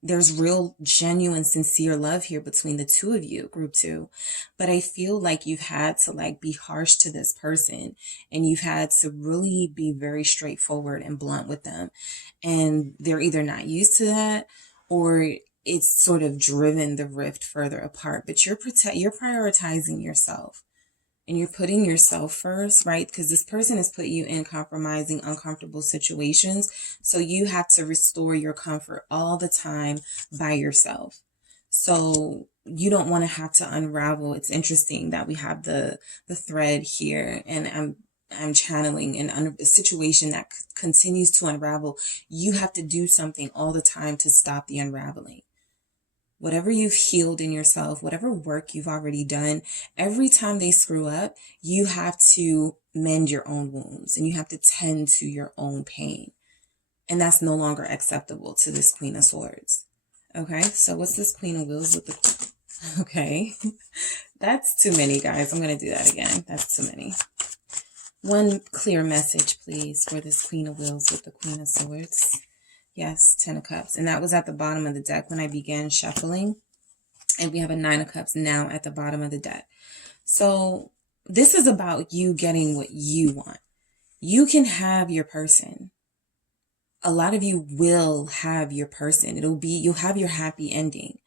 There's real, genuine, sincere love here between the two of you, Group 2. But I feel like you've had to be harsh to this person, and you've had to really be very straightforward and blunt with them. And they're either not used to that, or it's sort of driven the rift further apart. But you're prioritizing yourself. And you're putting yourself first, right? Because this person has put you in compromising, uncomfortable situations. So you have to restore your comfort all the time by yourself. So you don't want to have to unravel. It's interesting that we have the thread here, and I'm channeling a situation that continues to unravel. You have to do something all the time to stop the unraveling. Whatever you've healed in yourself, whatever work you've already done, every time they screw up, you have to mend your own wounds and you have to tend to your own pain. And that's no longer acceptable to this Queen of Swords. Okay, so what's this Queen of Wheels with the... Okay, that's too many, guys. I'm going to do that again. That's too many. One clear message, please, for this Queen of Wheels with the Queen of Swords. Yes, 10 of Cups. And that was at the bottom of the deck when I began shuffling. And we have a 9 of Cups now at the bottom of the deck. So this is about you getting what you want. You can have your person. A lot of you will have your person. You'll have your happy ending.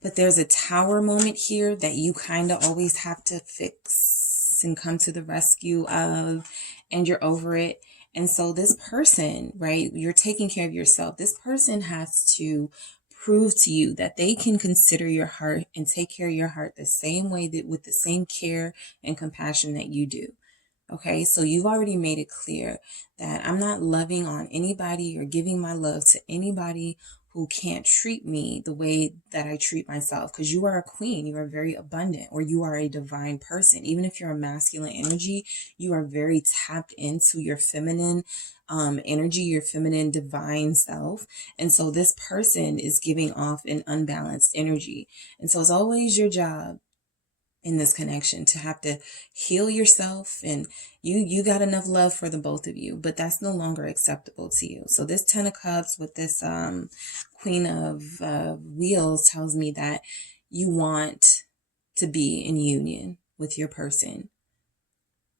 But there's a Tower moment here that you kind of always have to fix and come to the rescue of. And you're over it. And so this person, right, you're taking care of yourself. This person has to prove to you that they can consider your heart and take care of your heart the same way, that with the same care and compassion that you do. Okay, so you've already made it clear that I'm not loving on anybody or giving my love to anybody who can't treat me the way that I treat myself, because you are a queen, you are very abundant, or you are a divine person. Even if you're a masculine energy, you are very tapped into your feminine energy, your feminine divine self. And so this person is giving off an unbalanced energy. And so it's always your job in this connection to have to heal yourself, and you got enough love for the both of you, but that's no longer acceptable to you. So this 10 of Cups with this Queen of Wheels tells me that you want to be in union with your person.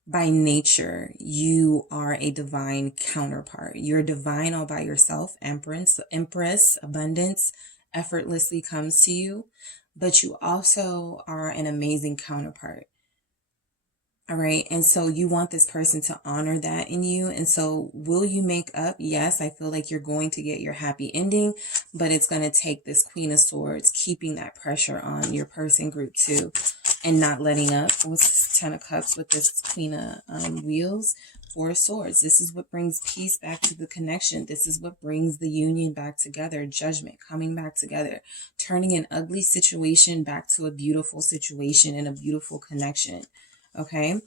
By nature, you are a divine counterpart. You're divine all by yourself. Empress, abundance effortlessly comes to you. But you also are an amazing counterpart. All right. And so you want this person to honor that in you. And so will you make up? Yes, I feel like you're going to get your happy ending, but it's going to take this Queen of Swords keeping that pressure on your person, Group 2. and not letting up. What's this 10 of Cups with this Queen of Wheels? Four of Swords. This is what brings peace back to the connection. This is what brings the union back together. Judgment, coming back together, turning an ugly situation back to a beautiful situation and a beautiful connection. Okay.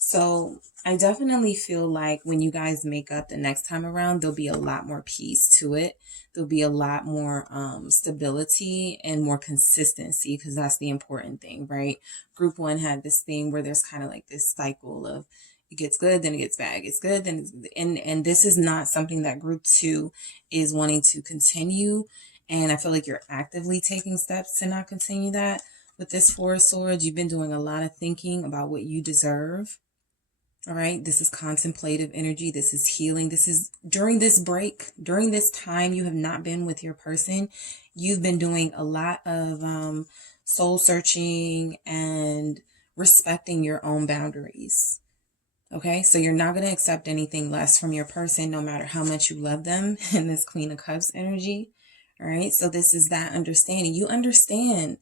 So I definitely feel like when you guys make up the next time around, there'll be a lot more peace to it. There'll be a lot more stability and more consistency, because that's the important thing, right? Group 1 had this thing where there's kind of like this cycle of it gets good, then it gets bad, it gets good, then and this is not something that Group 2 is wanting to continue. And I feel like you're actively taking steps to not continue that. With this Four of Swords, you've been doing a lot of thinking about what you deserve. All right. This is contemplative energy. This is healing. This is during this break, during this time you have not been with your person. You've been doing a lot of soul searching and respecting your own boundaries. Okay. So you're not going to accept anything less from your person, no matter how much you love them in this Queen of Cups energy. All right. So this is that understanding. You understand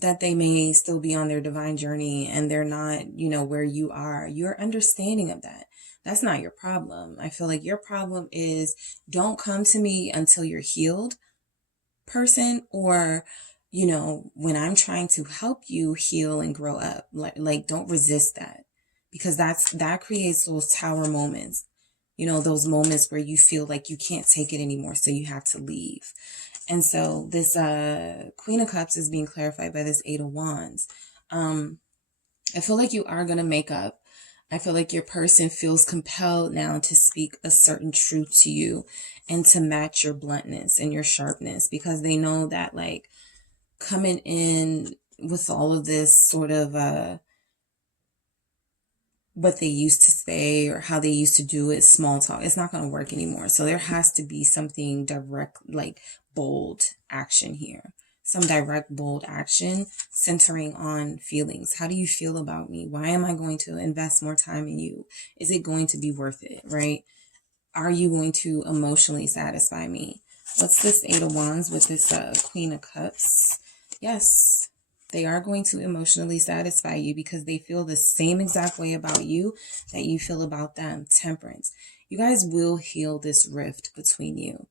that they may still be on their divine journey and they're not, where you are. You're understanding of that. That's not your problem. I feel like your problem is don't come to me until you're healed, person, or, when I'm trying to help you heal and grow up, like don't resist that, because that creates those tower moments, those moments where you feel like you can't take it anymore. So you have to leave. And so this Queen of Cups is being clarified by this Eight of Wands. I feel like you are going to make up. I feel like your person feels compelled now to speak a certain truth to you and to match your bluntness and your sharpness, because they know that like coming in with all of this sort of what they used to say or how they used to do it, small talk, it's not going to work anymore. So there has to be something direct, like bold action here. Some direct, bold action centering on feelings. How do you feel about me? Why am I going to invest more time in you? Is it going to be worth it, right? Are you going to emotionally satisfy me? What's this Eight of Wands with this Queen of Cups? Yes, they are going to emotionally satisfy you because they feel the same exact way about you that you feel about them. Temperance. You guys will heal this rift between you.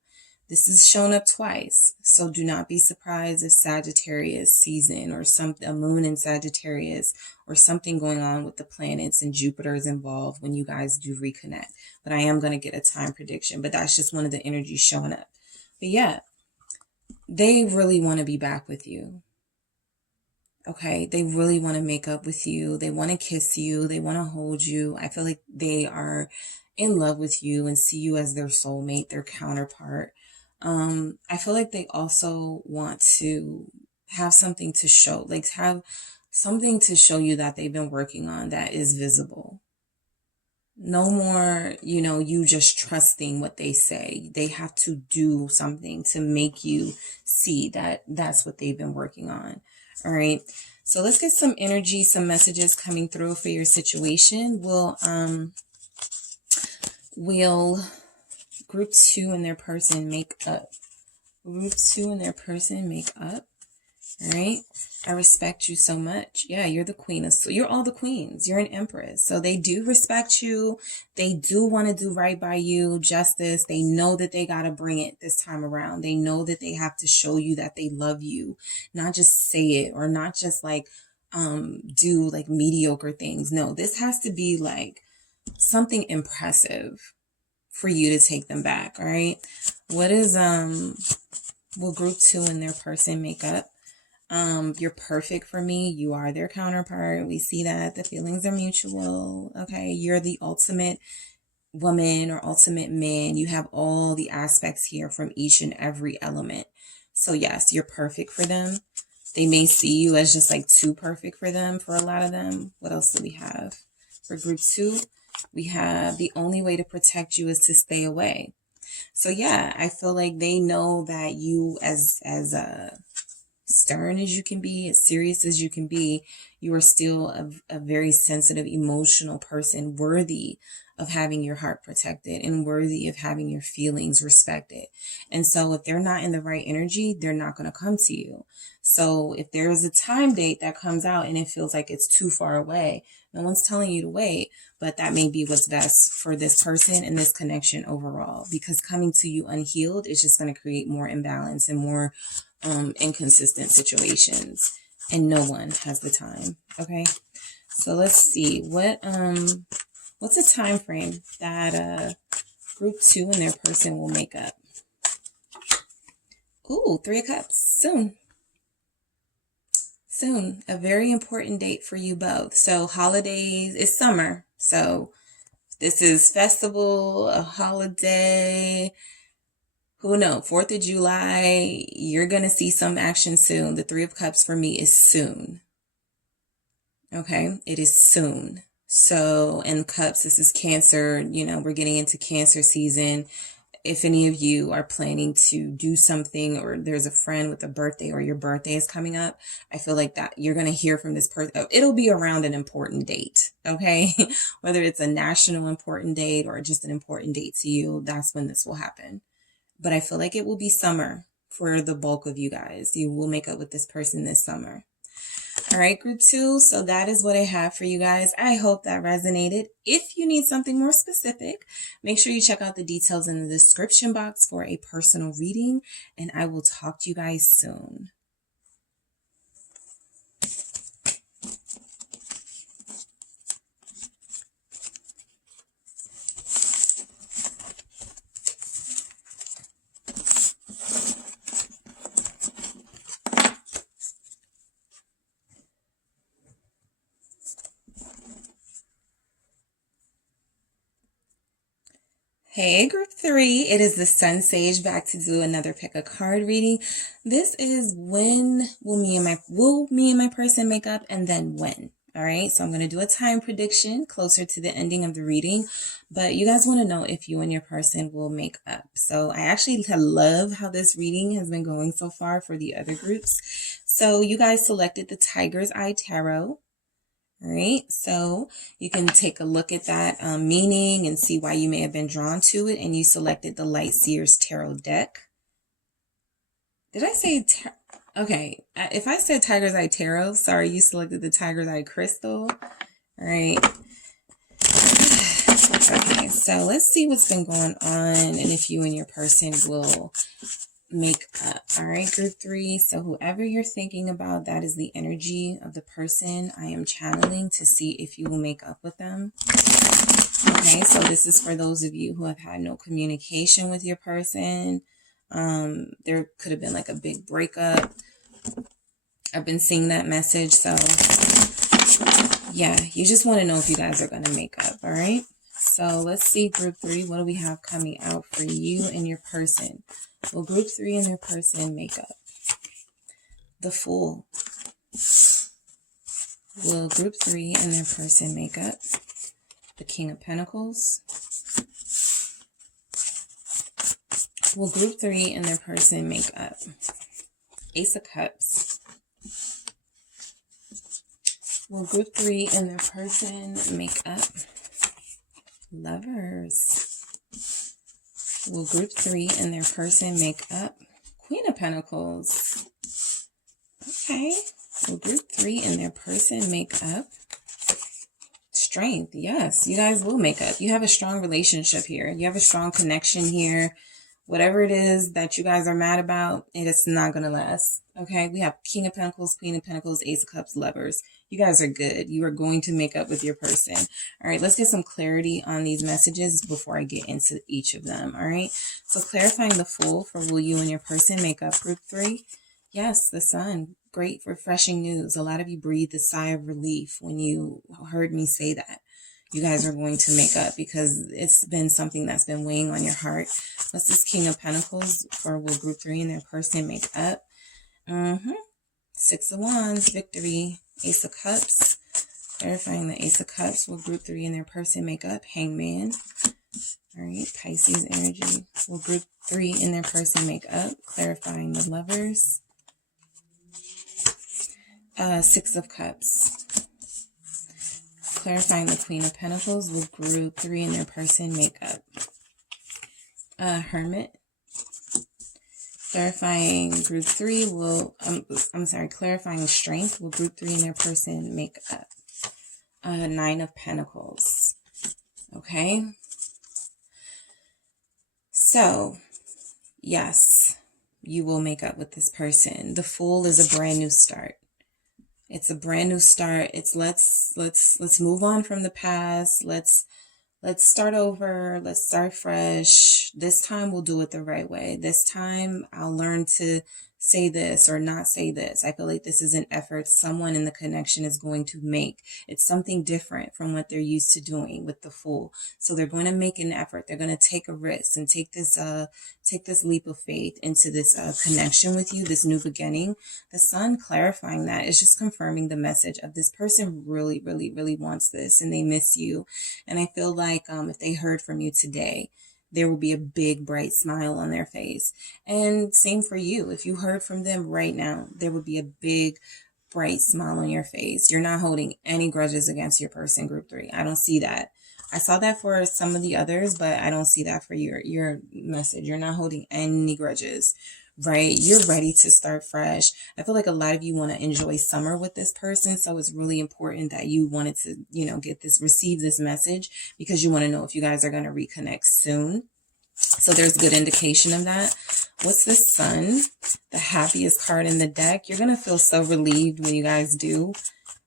This is shown up twice, so do not be surprised if Sagittarius season or a moon in Sagittarius or something going on with the planets and Jupiter is involved when you guys do reconnect. But I am going to get a time prediction, but that's just one of the energies showing up. But yeah, they really want to be back with you. Okay, they really want to make up with you. They want to kiss you. They want to hold you. I feel like they are in love with you and see you as their soulmate, their counterpart. I feel like they also want to have something to show, like have something to show you that they've been working on that is visible. No more, you just trusting what they say. They have to do something to make you see that that's what they've been working on. All right. So let's get some energy, some messages coming through for your situation. Will Group 2 and their person make up? Group 2 and their person make up. All right. I respect you so much. Yeah, you're the queen. You're all the queens. You're an empress. So they do respect you. They do want to do right by you. Justice. They know that they got to bring it this time around. They know that they have to show you that they love you. Not just say it or not just like do like mediocre things. No, this has to be like something impressive for you to take them back. All right. What is will Group 2 and their person make up? You're perfect for me. You are their counterpart. We see that the feelings are mutual. Okay. You're the ultimate woman or ultimate man. You have all the aspects here from each and every element. So yes, you're perfect for them. They may see you as just like too perfect for them, for a lot of them. What else do we have? For Group 2, we have the only way to protect you is to stay away. So yeah, I feel like they know that you as stern as you can be, as serious as you can be, You are still a very sensitive, emotional person, worthy of having your heart protected and worthy of having your feelings respected. And so if they're not in the right energy, they're not going to come to you. So if there is a time date that comes out and it feels like it's too far away, no one's telling you to wait, but that may be what's best for this person and this connection overall, because coming to you unhealed is just going to create more imbalance and more inconsistent situations, and no one has the time. Okay, so let's see what's a time frame that group 2 and their person will make up. Ooh, 3 of Cups. Soon. A very important date for you both. So holidays, it's summer. So this is festival, a holiday, who knows, 4th of July, you're going to see some action soon. The 3 of Cups for me is soon. Okay, it is soon. So, and Cups, this is Cancer, we're getting into Cancer season. If any of you are planning to do something, or there's a friend with a birthday, or your birthday is coming up, I feel like that you're going to hear from this person. It'll be around an important date. Okay. Whether it's a national important date or just an important date to you, that's when this will happen. But I feel like it will be summer for the bulk of you guys. You will make up with this person this summer. All right, group 2. So that is what I have for you guys. I hope that resonated. If you need something more specific, make sure you check out the details in the description box for a personal reading, and I will talk to you guys soon. Hey, group 3, it is the SunSage back to do another pick a card reading. This is when will me and my person make up, and then when. All right, so I'm going to do a time prediction closer to the ending of the reading, but you guys want to know if you and your person will make up. So I actually love how this reading has been going so far for the other groups. So you guys selected the Tiger's Eye Tarot. All right, so you can take a look at that meaning and see why you may have been drawn to it. And you selected the Light Seers Tarot deck. Did I say okay? If I said Tiger's Eye Tarot, sorry, you selected the Tiger's Eye Crystal. All right. Okay, so let's see what's been going on and if you and your person will make up. All right, group 3. So whoever you're thinking about, that is the energy of the person I am channeling to see if you will make up with them. Okay, so this is for those of you who have had no communication with your person. There could have been like a big breakup. I've been seeing that message. So yeah, you just want to know if you guys are going to make up. All right, so let's see, group 3, what do we have coming out for you and your person? Will group 3 and their person make up? The Fool. Will group 3 and their person make up? The King of Pentacles. Will group 3 and their person make up? Ace of Cups. Will group 3 and their person make up? Lovers. Will group 3 and their person make up? Queen of Pentacles. Okay. Will group 3 and their person make up? Strength. Yes, you guys will make up. You have a strong relationship here. You have a strong connection here. Whatever it is that you guys are mad about, it is not going to last. Okay. We have King of Pentacles, Queen of Pentacles, Ace of Cups, Lovers. You guys are good. You are going to make up with your person. All right, let's get some clarity on these messages before I get into each of them. All right, so clarifying the Fool for will you and your person make up, group 3? Yes, the Sun. Great, refreshing news. A lot of you breathed a sigh of relief when you heard me say that. You guys are going to make up because it's been something that's been weighing on your heart. What's this King of Pentacles for will group 3 and their person make up? 6 of Wands, victory. Ace of Cups, clarifying the Ace of Cups. Will group 3 and their person make up? Hangman. All right, Pisces energy. Will group 3 and their person make up? Clarifying the Lovers. Six of Cups. Clarifying the Queen of Pentacles. Will group 3 in their person make up? Hermit. Clarifying group 3 will, clarifying strength. Will group 3 in their person make up? Nine of Pentacles. Okay. So, yes, you will make up with this person. The Fool is a brand new start. It's a brand new start. It's let's move on from the past. Let's start over. Let's start fresh. This time we'll do it the right way. This time I'll learn to say this or not say this. I feel like this is an effort someone in the connection is going to make. It's something different from what they're used to doing with the Fool. So they're going to make an effort. They're going to take a risk and take this leap of faith into this connection with you, this new beginning. The Sun clarifying that is just confirming the message of this person really, really, really wants this and they miss you. And I feel like if they heard from you today, there will be a big, bright smile on their face. And same for you. If you heard from them right now, there would be a big, bright smile on your face. You're not holding any grudges against your person, group 3. I don't see that. I saw that for some of the others, but I don't see that for your message. You're not holding any grudges, right? You're ready to start fresh. I feel like a lot of you want to enjoy summer with this person. So it's really important that you wanted to, receive this message because you want to know if you guys are going to reconnect soon. So there's good indication of that. What's the Sun? The happiest card in the deck. You're going to feel so relieved when you guys do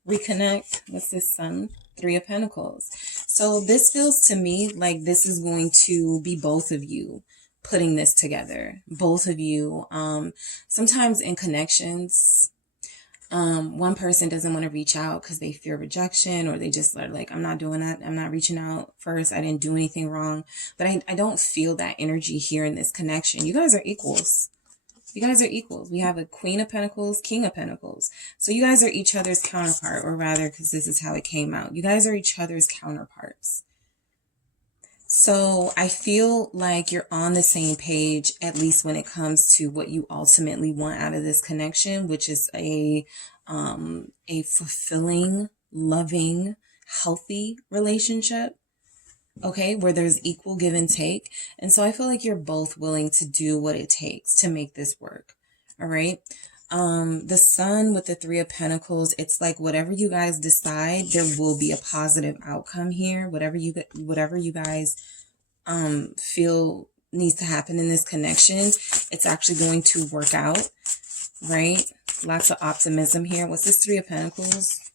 reconnect. What's this Sun? 3 of Pentacles. So this feels to me like this is going to be both of you putting this together. Both of you. Sometimes in connections, one person doesn't want to reach out because they fear rejection, or they just are like, I'm not doing that. I'm not reaching out first. I didn't do anything wrong. But I don't feel that energy here in this connection. You guys are equals. You guys are equals. We have a Queen of Pentacles, King of Pentacles. So you guys are each other's counterpart, or rather, because this is how it came out. You guys are each other's counterparts. So I feel like you're on the same page, at least when it comes to what you ultimately want out of this connection, which is a fulfilling, loving, healthy relationship. Okay, where there's equal give and take. And so I feel like you're both willing to do what it takes to make this work. All right. The Sun with the 3 of Pentacles, it's like whatever you guys decide, there will be a positive outcome here. Whatever you guys feel needs to happen in this connection, it's actually going to work out, right? Lots of optimism here. What's this 3 of Pentacles?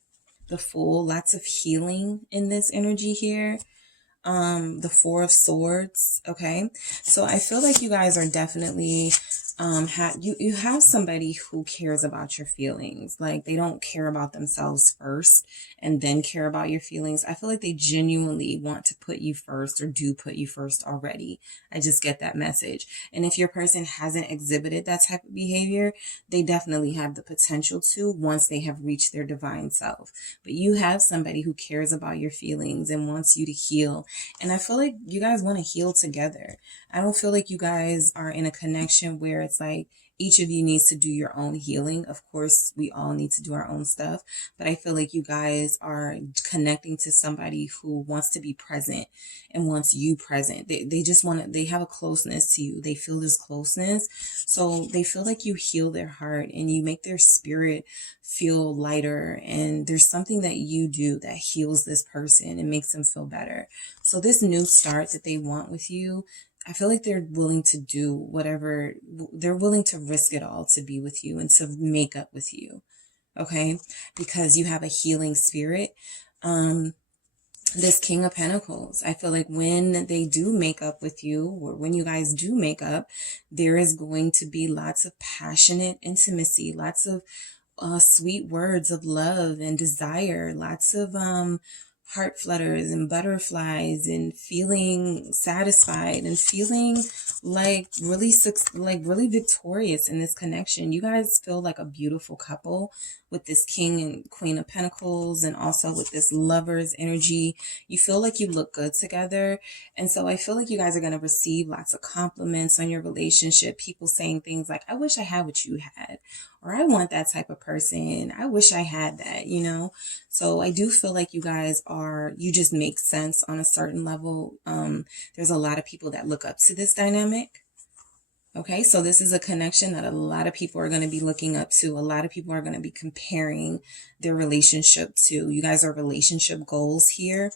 The Fool. Lots of healing in this energy here. The 4 of Swords. Okay. So I feel like you guys are definitely, you have somebody who cares about your feelings. Like they don't care about themselves first and then care about your feelings. I feel like they genuinely want to put you first, or do put you first already. I just get that message. And if your person hasn't exhibited that type of behavior, they definitely have the potential to once they have reached their divine self. But you have somebody who cares about your feelings and wants you to heal. And I feel like you guys want to heal together. I don't feel like you guys are in a connection where it's like each of you needs to do your own healing. Of course, we all need to do our own stuff, but I feel like you guys are connecting to somebody who wants to be present and wants you present. They just want to, they have a closeness to you. They feel this closeness. So they feel like you heal their heart and you make their spirit feel lighter. And there's something that you do that heals this person and makes them feel better. So this new start that they want with you, I feel like they're willing to do whatever, they're willing to risk it all to be with you and to make up with you. Okay. Because you have a healing spirit. This King of Pentacles, I feel like when they do make up with you, or when you guys do make up, there is going to be lots of passionate intimacy, lots of sweet words of love and desire, lots of heart flutters and butterflies, and feeling satisfied and feeling like really victorious in this connection. You guys feel like a beautiful couple with this King and Queen of Pentacles, and also with this Lover's energy. You feel like you look good together. And so I feel like you guys are going to receive lots of compliments on your relationship. People saying things like, I wish I had what you had, or I want that type of person. I wish I had that, you know? So I do feel like you guys you just make sense on a certain level. There's a lot of people that look up to this dynamic. Okay, so this is a connection that a lot of people are going to be looking up to. A lot of people are going to be comparing their relationship to. You guys are relationship goals here.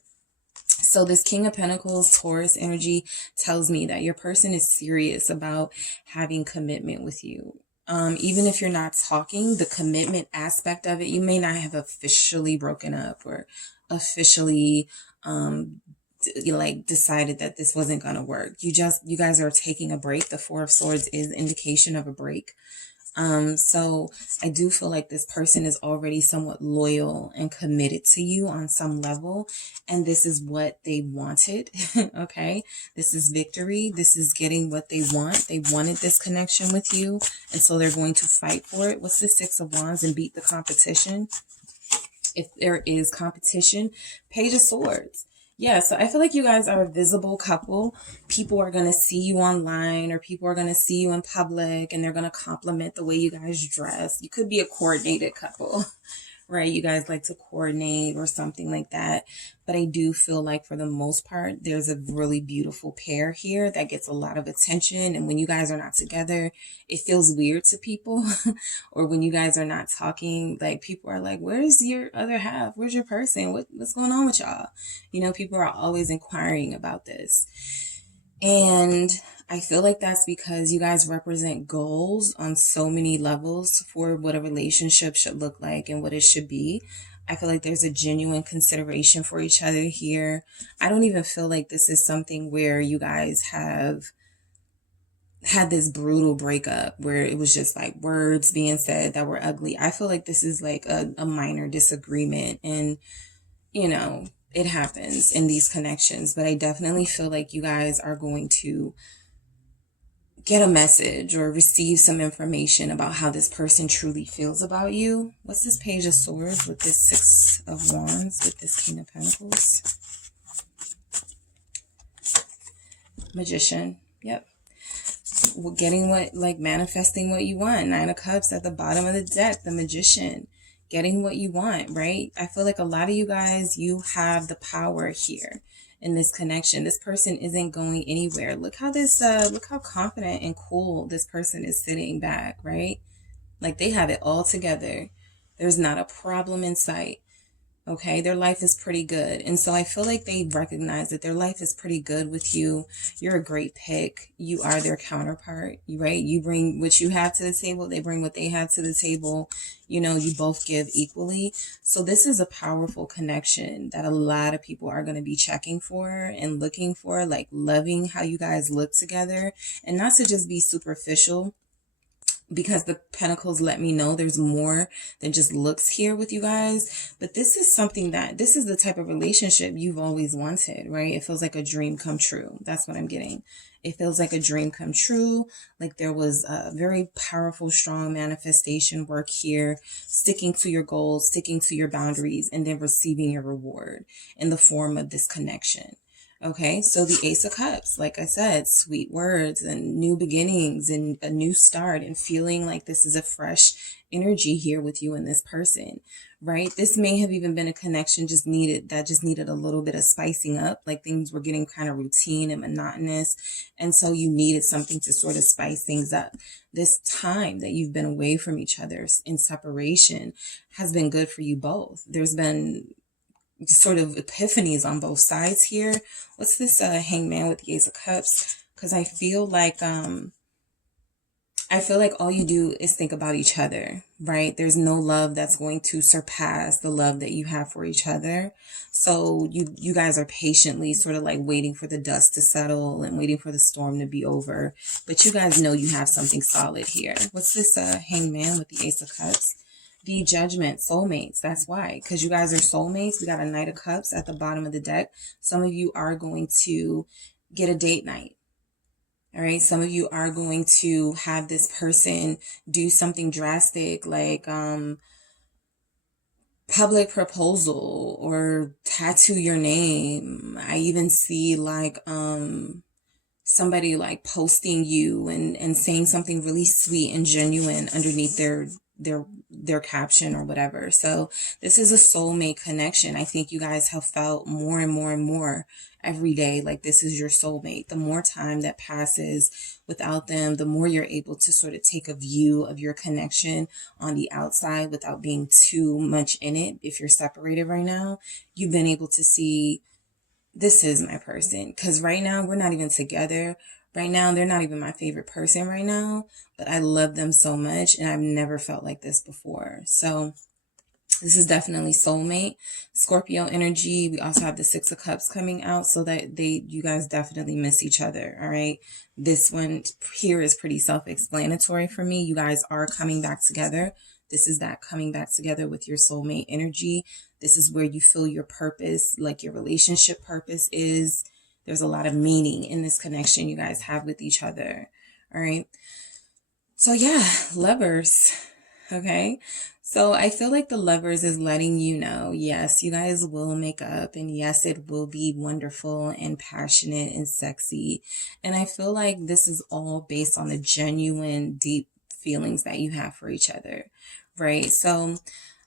So this King of Pentacles, Taurus energy tells me that your person is serious about having commitment with you. Even if you're not talking, the commitment aspect of it, you may not have officially broken up or officially like decided that this wasn't going to work. You guys are taking a break. The Four of Swords is indication of a break. So I do feel like this person is already somewhat loyal and committed to you on some level. And this is what they wanted. Okay. This is victory. This is getting what they want. They wanted this connection with you. And so they're going to fight for it. What's the Six of Wands? And beat the competition. If there is competition, Page of Swords. Yeah, so I feel like you guys are a visible couple. People are going to see you online, or people are going to see you in public, and they're going to compliment the way you guys dress. You could be a coordinated couple, right? You guys like to coordinate or something like that. But I do feel like for the most part, there's a really beautiful pair here that gets a lot of attention. And when you guys are not together, it feels weird to people. Or when you guys are not talking, like people are like, where's your other half? Where's your person? What's going on with y'all? You know, people are always inquiring about this. And I feel like that's because you guys represent goals on so many levels for what a relationship should look like and what it should be. I feel like there's a genuine consideration for each other here. I don't even feel like this is something where you guys have had this brutal breakup where it was just like words being said that were ugly. I feel like this is like a minor disagreement, and, you know, it happens in these connections. But I definitely feel like you guys are going to get a message or receive some information about how this person truly feels about you. What's this Page of Swords with this Six of Wands with this King of Pentacles? Magician. Yep. Getting manifesting what you want. Nine of Cups at the bottom of the deck. The Magician. Getting what you want, right? I feel like a lot of you guys, you have the power here in this connection. This person isn't going anywhere. Look how confident and cool this person is sitting back, right? Like they have it all together. There's not a problem in sight. Okay, their life is pretty good. And so I feel like they recognize that their life is pretty good with you. You're a great pick. You are their counterpart, right? You bring what you have to the table. They bring what they have to the table. You know, you both give equally. So this is a powerful connection that a lot of people are going to be checking for and looking for, like loving how you guys look together, and not to just be superficial, because the Pentacles let me know there's more than just looks here with you guys. But this is this is the type of relationship you've always wanted, right? It feels like a dream come true. That's what I'm getting. It feels like a dream come true. Like there was a very powerful, strong manifestation work here, sticking to your goals, sticking to your boundaries, and then receiving your reward in the form of this connection. Okay, so the Ace of Cups, like I said, sweet words and new beginnings and a new start, and feeling like this is a fresh energy here with you and this person, right? This may have even been a connection just needed a little bit of spicing up, like things were getting kind of routine and monotonous. And so you needed something to sort of spice things up. This time that you've been away from each other in separation has been good for you both. There's been sort of epiphanies on both sides here. What's this Hangman with the Ace of Cups? Because I feel like all you do is think about each other, right? There's no love that's going to surpass the love that you have for each other. So you guys are patiently sort of like waiting for the dust to settle and waiting for the storm to be over. But you guys know you have something solid here. What's this Hangman with the Ace of Cups? The Judgment, soulmates. That's why, because you guys are soulmates. We got a Knight of Cups at the bottom of the deck. Some of you are going to get a date night. All right. Some of you are going to have this person do something drastic, like public proposal or tattoo your name. I even see like somebody like posting you and saying something really sweet and genuine underneath their their caption or whatever. So this is a soulmate connection. I think you guys have felt more and more and more every day like this is your soulmate. The more time that passes without them, the more you're able to sort of take a view of your connection on the outside without being too much in it. If you're separated right now, you've been able to see, this is my person. Because right now we're not even together. Right now, they're not even my favorite person right now, but I love them so much and I've never felt like this before. So this is definitely soulmate. Scorpio energy. We also have the Six of Cups coming out, so that you guys definitely miss each other. All right. This one here is pretty self-explanatory for me. You guys are coming back together. This is that coming back together with your soulmate energy. This is where you feel your purpose, like your relationship purpose is. There's a lot of meaning in this connection you guys have with each other. All right. So yeah, lovers. Okay. So I feel like the lovers is letting you know, yes, you guys will make up, and yes, it will be wonderful and passionate and sexy. And I feel like this is all based on the genuine, deep feelings that you have for each other. Right. So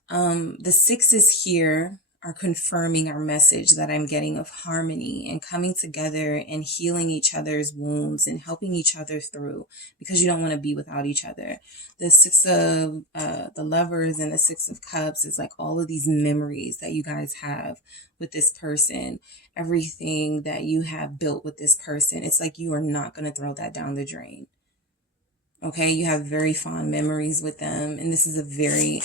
the sixes here are confirming our message that I'm getting of harmony and coming together and healing each other's wounds and helping each other through, because you don't want to be without each other. The Six of the Lovers and the Six of Cups is like all of these memories that you guys have with this person, everything that you have built with this person. It's like you are not going to throw that down the drain. Okay, you have very fond memories with them, and this is a very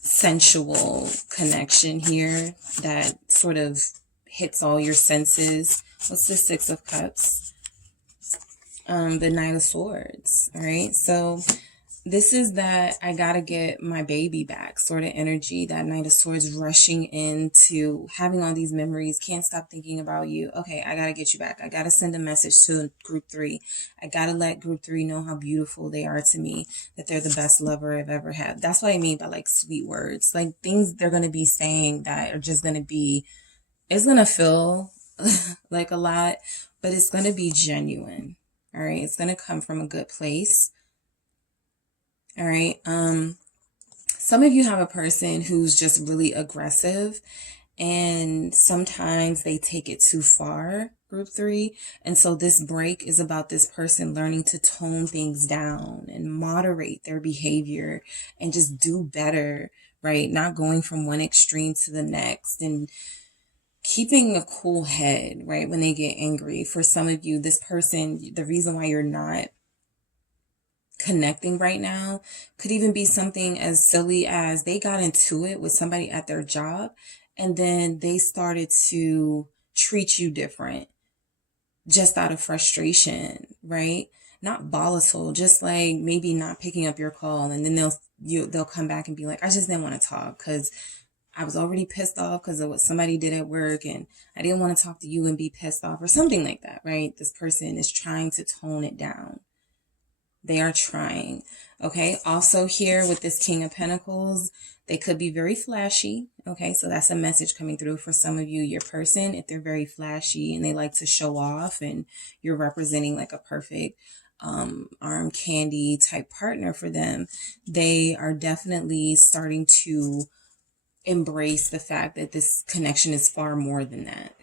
sensual connection here that sort of hits all your senses. What's the Six of Cups? The Knight of Swords. All right, so this is that I gotta get my baby back sort of energy. That Knight of Swords rushing into having all these memories, can't stop thinking about you. Okay, I gotta get you back. I gotta send a message to group 3. I gotta let group 3 know how beautiful they are to me, that they're the best lover I've ever had. That's what I mean by like sweet words, like things they're gonna be saying that are just gonna be, it's gonna feel like a lot, but it's gonna be genuine. All right, it's gonna come from a good place. All right. Some of you have a person who's just really aggressive, and sometimes they take it too far, group 3. And so this break is about this person learning to tone things down and moderate their behavior and just do better, right? Not going from one extreme to the next, and keeping a cool head, right? When they get angry. For some of you, this person, the reason why you're not connecting right now could even be something as silly as they got into it with somebody at their job, and then they started to treat you different just out of frustration, right? Not volatile, just like maybe not picking up your call, and then they'll come back and be like, I just didn't want to talk because I was already pissed off because of what somebody did at work, and I didn't want to talk to you and be pissed off, or something like that, right? This person is trying to tone it down. They are trying. Okay. Also here with this King of Pentacles, they could be very flashy. Okay. So that's a message coming through for some of you, your person. If they're very flashy and they like to show off, and you're representing like a perfect arm candy type partner for them, they are definitely starting to embrace the fact that this connection is far more than that.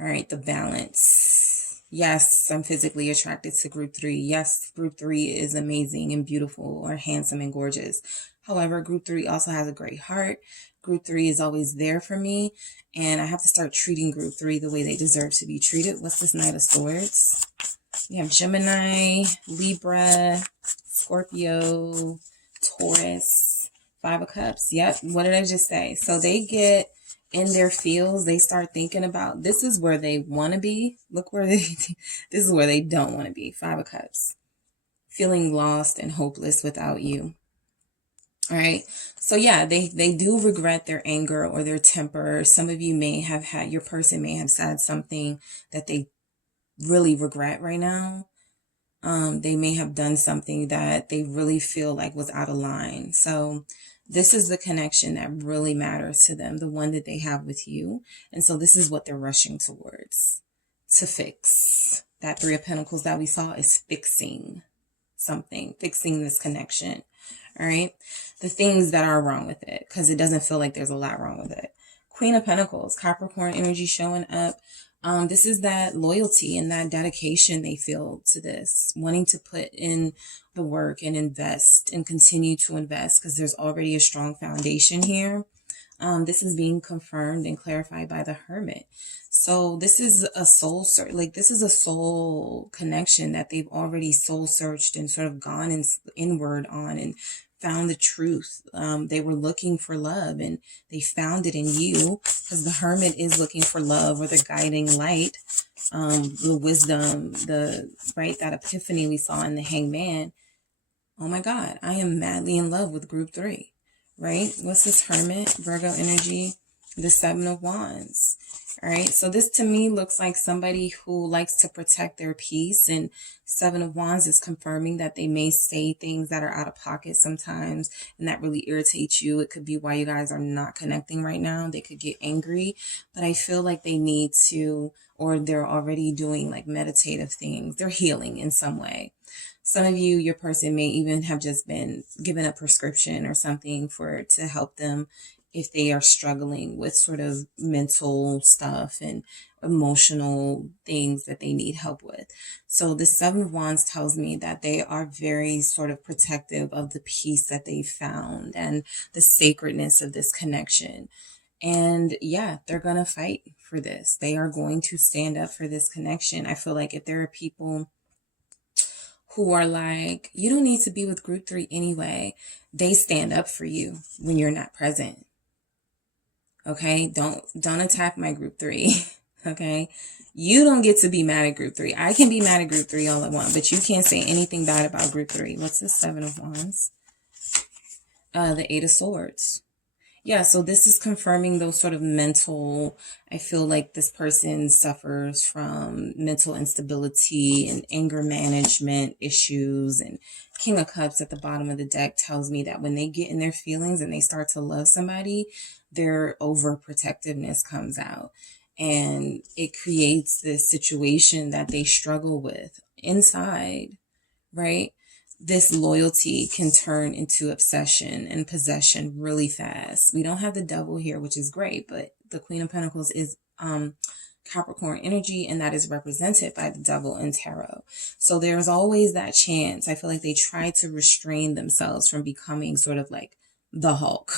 All right. The balance. Yes, I'm physically attracted to group 3. Yes, group 3 is amazing and beautiful or handsome and gorgeous. However, group 3 also has a great heart. Group 3 is always there for me, and I have to start treating group 3 the way they deserve to be treated. What's this Knight of Swords? We have Gemini, Libra, Scorpio, Taurus, 5 of Cups. Yep, what did I just say? So they get in their feels, they start thinking about, this is where they want to be. Look where this is where they don't want to be. 5 of Cups. Feeling lost and hopeless without you. All right. So yeah, they do regret their anger or their temper. Some of you may have had, your person may have said something that they really regret right now. They may have done something that they really feel like was out of line. So this is the connection that really matters to them, the one that they have with you. And so this is what they're rushing towards to fix. That 3 of Pentacles that we saw is fixing. something, fixing this connection. All right. The things that are wrong with it, because it doesn't feel like there's a lot wrong with it. Queen of Pentacles, Capricorn energy showing up. This is that loyalty and that dedication they feel to this, wanting to put in the work and invest and continue to invest because there's already a strong foundation here. This is being confirmed and clarified by the Hermit. So this is a soul search, like this is a soul connection that they've already soul searched and sort of gone inward on and found the truth. They were looking for love and they found it in you, because the Hermit is looking for love or the guiding light, the wisdom, that epiphany we saw in the Hangman. Oh my God, I am madly in love with group 3, right? What's this Hermit, Virgo energy? The 7 of Wands. All right, so this to me looks like somebody who likes to protect their peace, and 7 of Wands is confirming that they may say things that are out of pocket sometimes, and that really irritates you. It could be why you guys are not connecting right now. They could get angry, but I feel like they need to, or they're already doing like meditative things. They're healing in some way. Some of you, your person may even have just been given a prescription or something to help them if they are struggling with sort of mental stuff and emotional things that they need help with. So the 7 of Wands tells me that they are very sort of protective of the peace that they found and the sacredness of this connection. And yeah, they're going to fight for this. They are going to stand up for this connection. I feel like if there are people who are like, you don't need to be with group 3 anyway, they stand up for you when you're not present. Okay, don't attack my group 3. Okay, you don't get to be mad at group 3. I can be mad at group 3 all I want, but you can't say anything bad about group 3. What's the 7 of Wands? The 8 of Swords. Yeah, so this is confirming those sort of mental, I feel like this person suffers from mental instability and anger management issues. And King of Cups at the bottom of the deck tells me that when they get in their feelings and they start to love somebody, their overprotectiveness comes out. And it creates this situation that they struggle with inside, right? This loyalty can turn into obsession and possession really fast. We don't have the Devil here, which is great, but the Queen of Pentacles is Capricorn energy, and that is represented by the Devil in tarot. So there's always that chance. I feel like they try to restrain themselves from becoming sort of like the Hulk,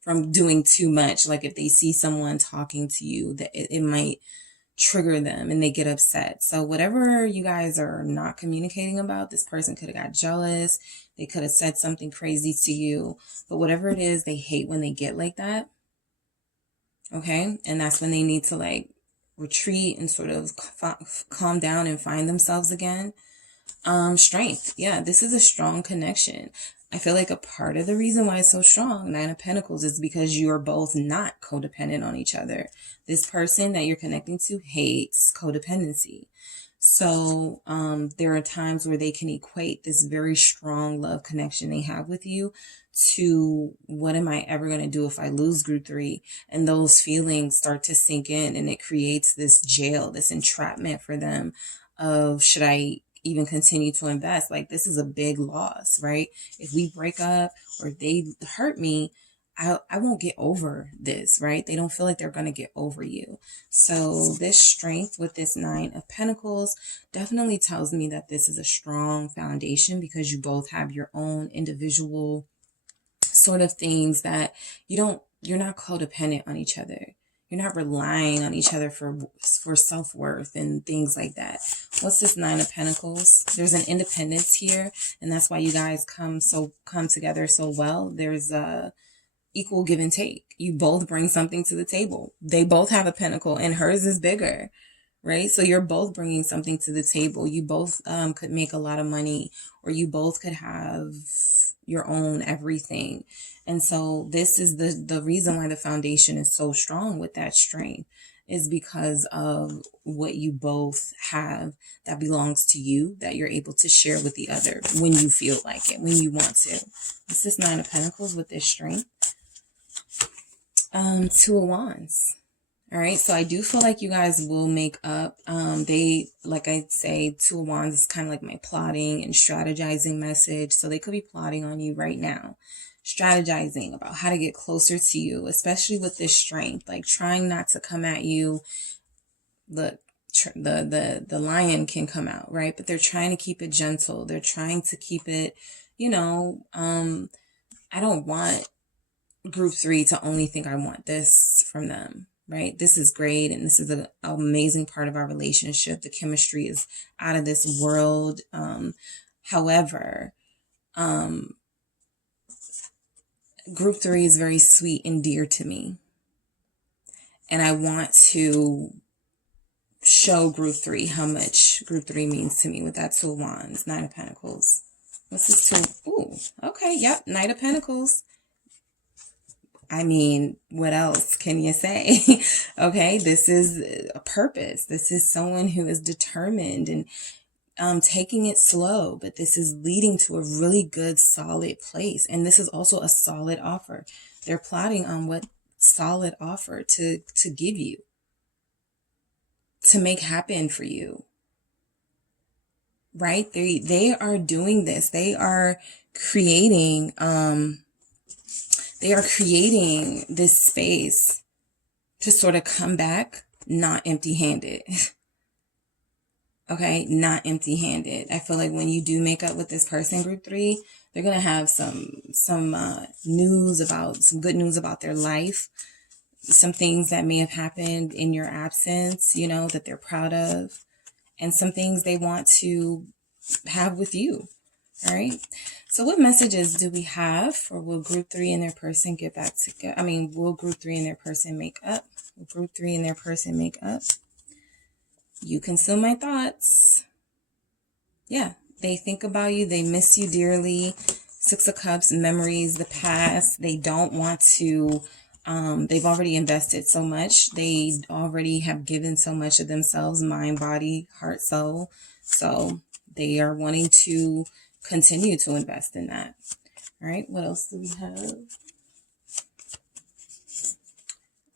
from doing too much. Like if they see someone talking to you, that it might trigger them and they get upset. So whatever you guys are not communicating about, this person could have got jealous. They could have said something crazy to you, but whatever it is, they hate when they get like that. Okay. And that's when they need to like retreat and sort of calm down and find themselves again. Strength. Yeah, this is a strong connection. I feel like a part of the reason why it's so strong, 9 of Pentacles, is because you are both not codependent on each other. This person that you're connecting to hates codependency. So there are times where they can equate this very strong love connection they have with you to what am I ever going to do if I lose group 3? And those feelings start to sink in, and it creates this jail, this entrapment for them of, should I even continue to invest? Like, this is a big loss, right? If we break up or they hurt me, I won't get over this, right? They don't feel like they're going to get over you. So this strength with this 9 of Pentacles definitely tells me that this is a strong foundation, because you both have your own individual sort of things that you're not codependent on each other. You're not relying on each other for self-worth and things like that. What's this 9 of Pentacles? There's an independence here, and that's why you guys come together so well. There's a equal give and take. You both bring something to the table. They both have a pentacle, and hers is bigger, right? So you're both bringing something to the table. You both could make a lot of money, or you both could have your own everything. And so this is the reason why the foundation is so strong with that strength, is because of what you both have that belongs to you, that you're able to share with the other when you feel like it, when you want to. This is 9 of Pentacles with this strength. 2 of Wands. All right, so I do feel like you guys will make up. They, like I say, Two of Wands is kind of like my plotting and strategizing message. So they could be plotting on you right now, strategizing about how to get closer to you, especially with this strength, like trying not to come at you. Look, the lion can come out, right? But they're trying to keep it gentle. They're trying to keep it, you know, I don't want group 3 to only think I want this from them, right? This is great. And this is an amazing part of our relationship. The chemistry is out of this world. However, group 3 is very sweet and dear to me. And I want to show group 3 how much group 3 means to me with that Two of Wands, Nine of Pentacles. What's this two? Ooh, okay. Yep. Knight of Pentacles. I mean, what else can you say? Okay. This is a purpose. This is someone who is determined and taking it slow, but this is leading to a really good, solid place. And this is also a solid offer. They're plotting on what solid offer to give you, to make happen for you, right? They are doing this. They are creating this space to sort of come back not empty-handed. Okay, not empty-handed. I feel like when you do make up with this person, group 3, they're gonna have some good news about their life, some things that may have happened in your absence, you know, that they're proud of, and some things they want to have with you. All right. So what messages do we have for will group 3 and their person get back together? I mean, will group 3 and their person make up? Will group 3 and their person make up? You consume my thoughts. Yeah. They think about you. They miss you dearly. Six of Cups, memories, the past. They don't want to, they've already invested so much. They already have given so much of themselves, mind, body, heart, soul. So they are wanting to continue to invest in that. All right. What else do we have?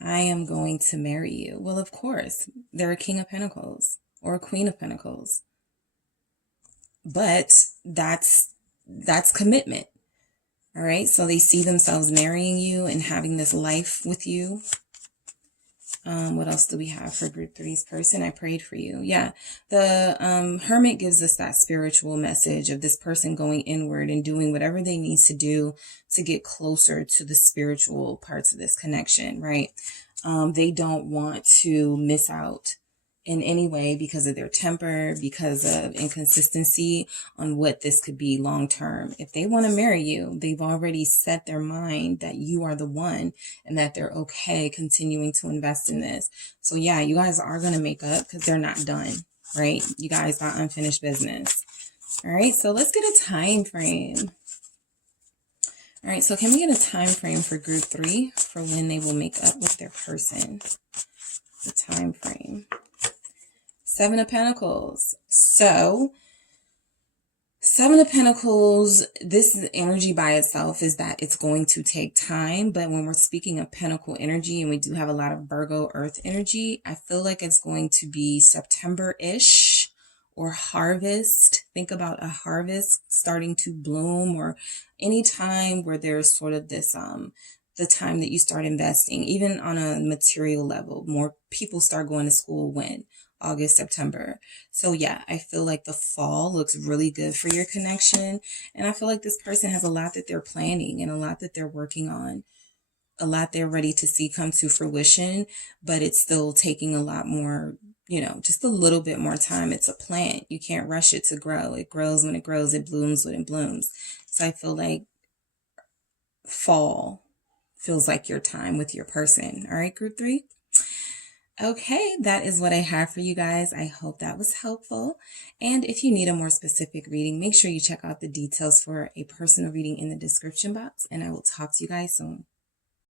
I am going to marry you. Well, of course, they're a King of Pentacles or a Queen of Pentacles. But that's commitment. All right. So they see themselves marrying you and having this life with you. What else do we have for group 3's person? I prayed for you. Yeah. The Hermit gives us that spiritual message of this person going inward and doing whatever they need to do to get closer to the spiritual parts of this connection, right? They don't want to miss out in any way because of their temper, because of inconsistency on what this could be long term. If they want to marry you, they've already set their mind that you are the one and that they're okay continuing to invest in this. So yeah, you guys are going to make up because they're not done, right? You guys got unfinished business. All right, so let's get a time frame. All right, so can we get a time frame for group 3 for when they will make up with their person? The time frame. 7 of Pentacles. So 7 of Pentacles, this energy by itself is that it's going to take time. But when we're speaking of Pentacle energy, and we do have a lot of Virgo Earth energy, I feel like it's going to be September-ish or harvest. Think about a harvest starting to bloom, or any time where there's sort of this, the time that you start investing, even on a material level. More people start going to school when? August, September. So yeah, I feel like the fall looks really good for your connection. And I feel like this person has a lot that they're planning and a lot that they're working on, a lot they're ready to see come to fruition, but it's still taking a lot more, you know, just a little bit more time. It's a plant. You can't rush it to grow. It grows when it grows. It blooms when it blooms. So I feel like fall feels like your time with your person. All right, group 3. Okay, that is what I have for you guys. I hope that was helpful. And if you need a more specific reading, make sure you check out the details for a personal reading in the description box. And I will talk to you guys soon.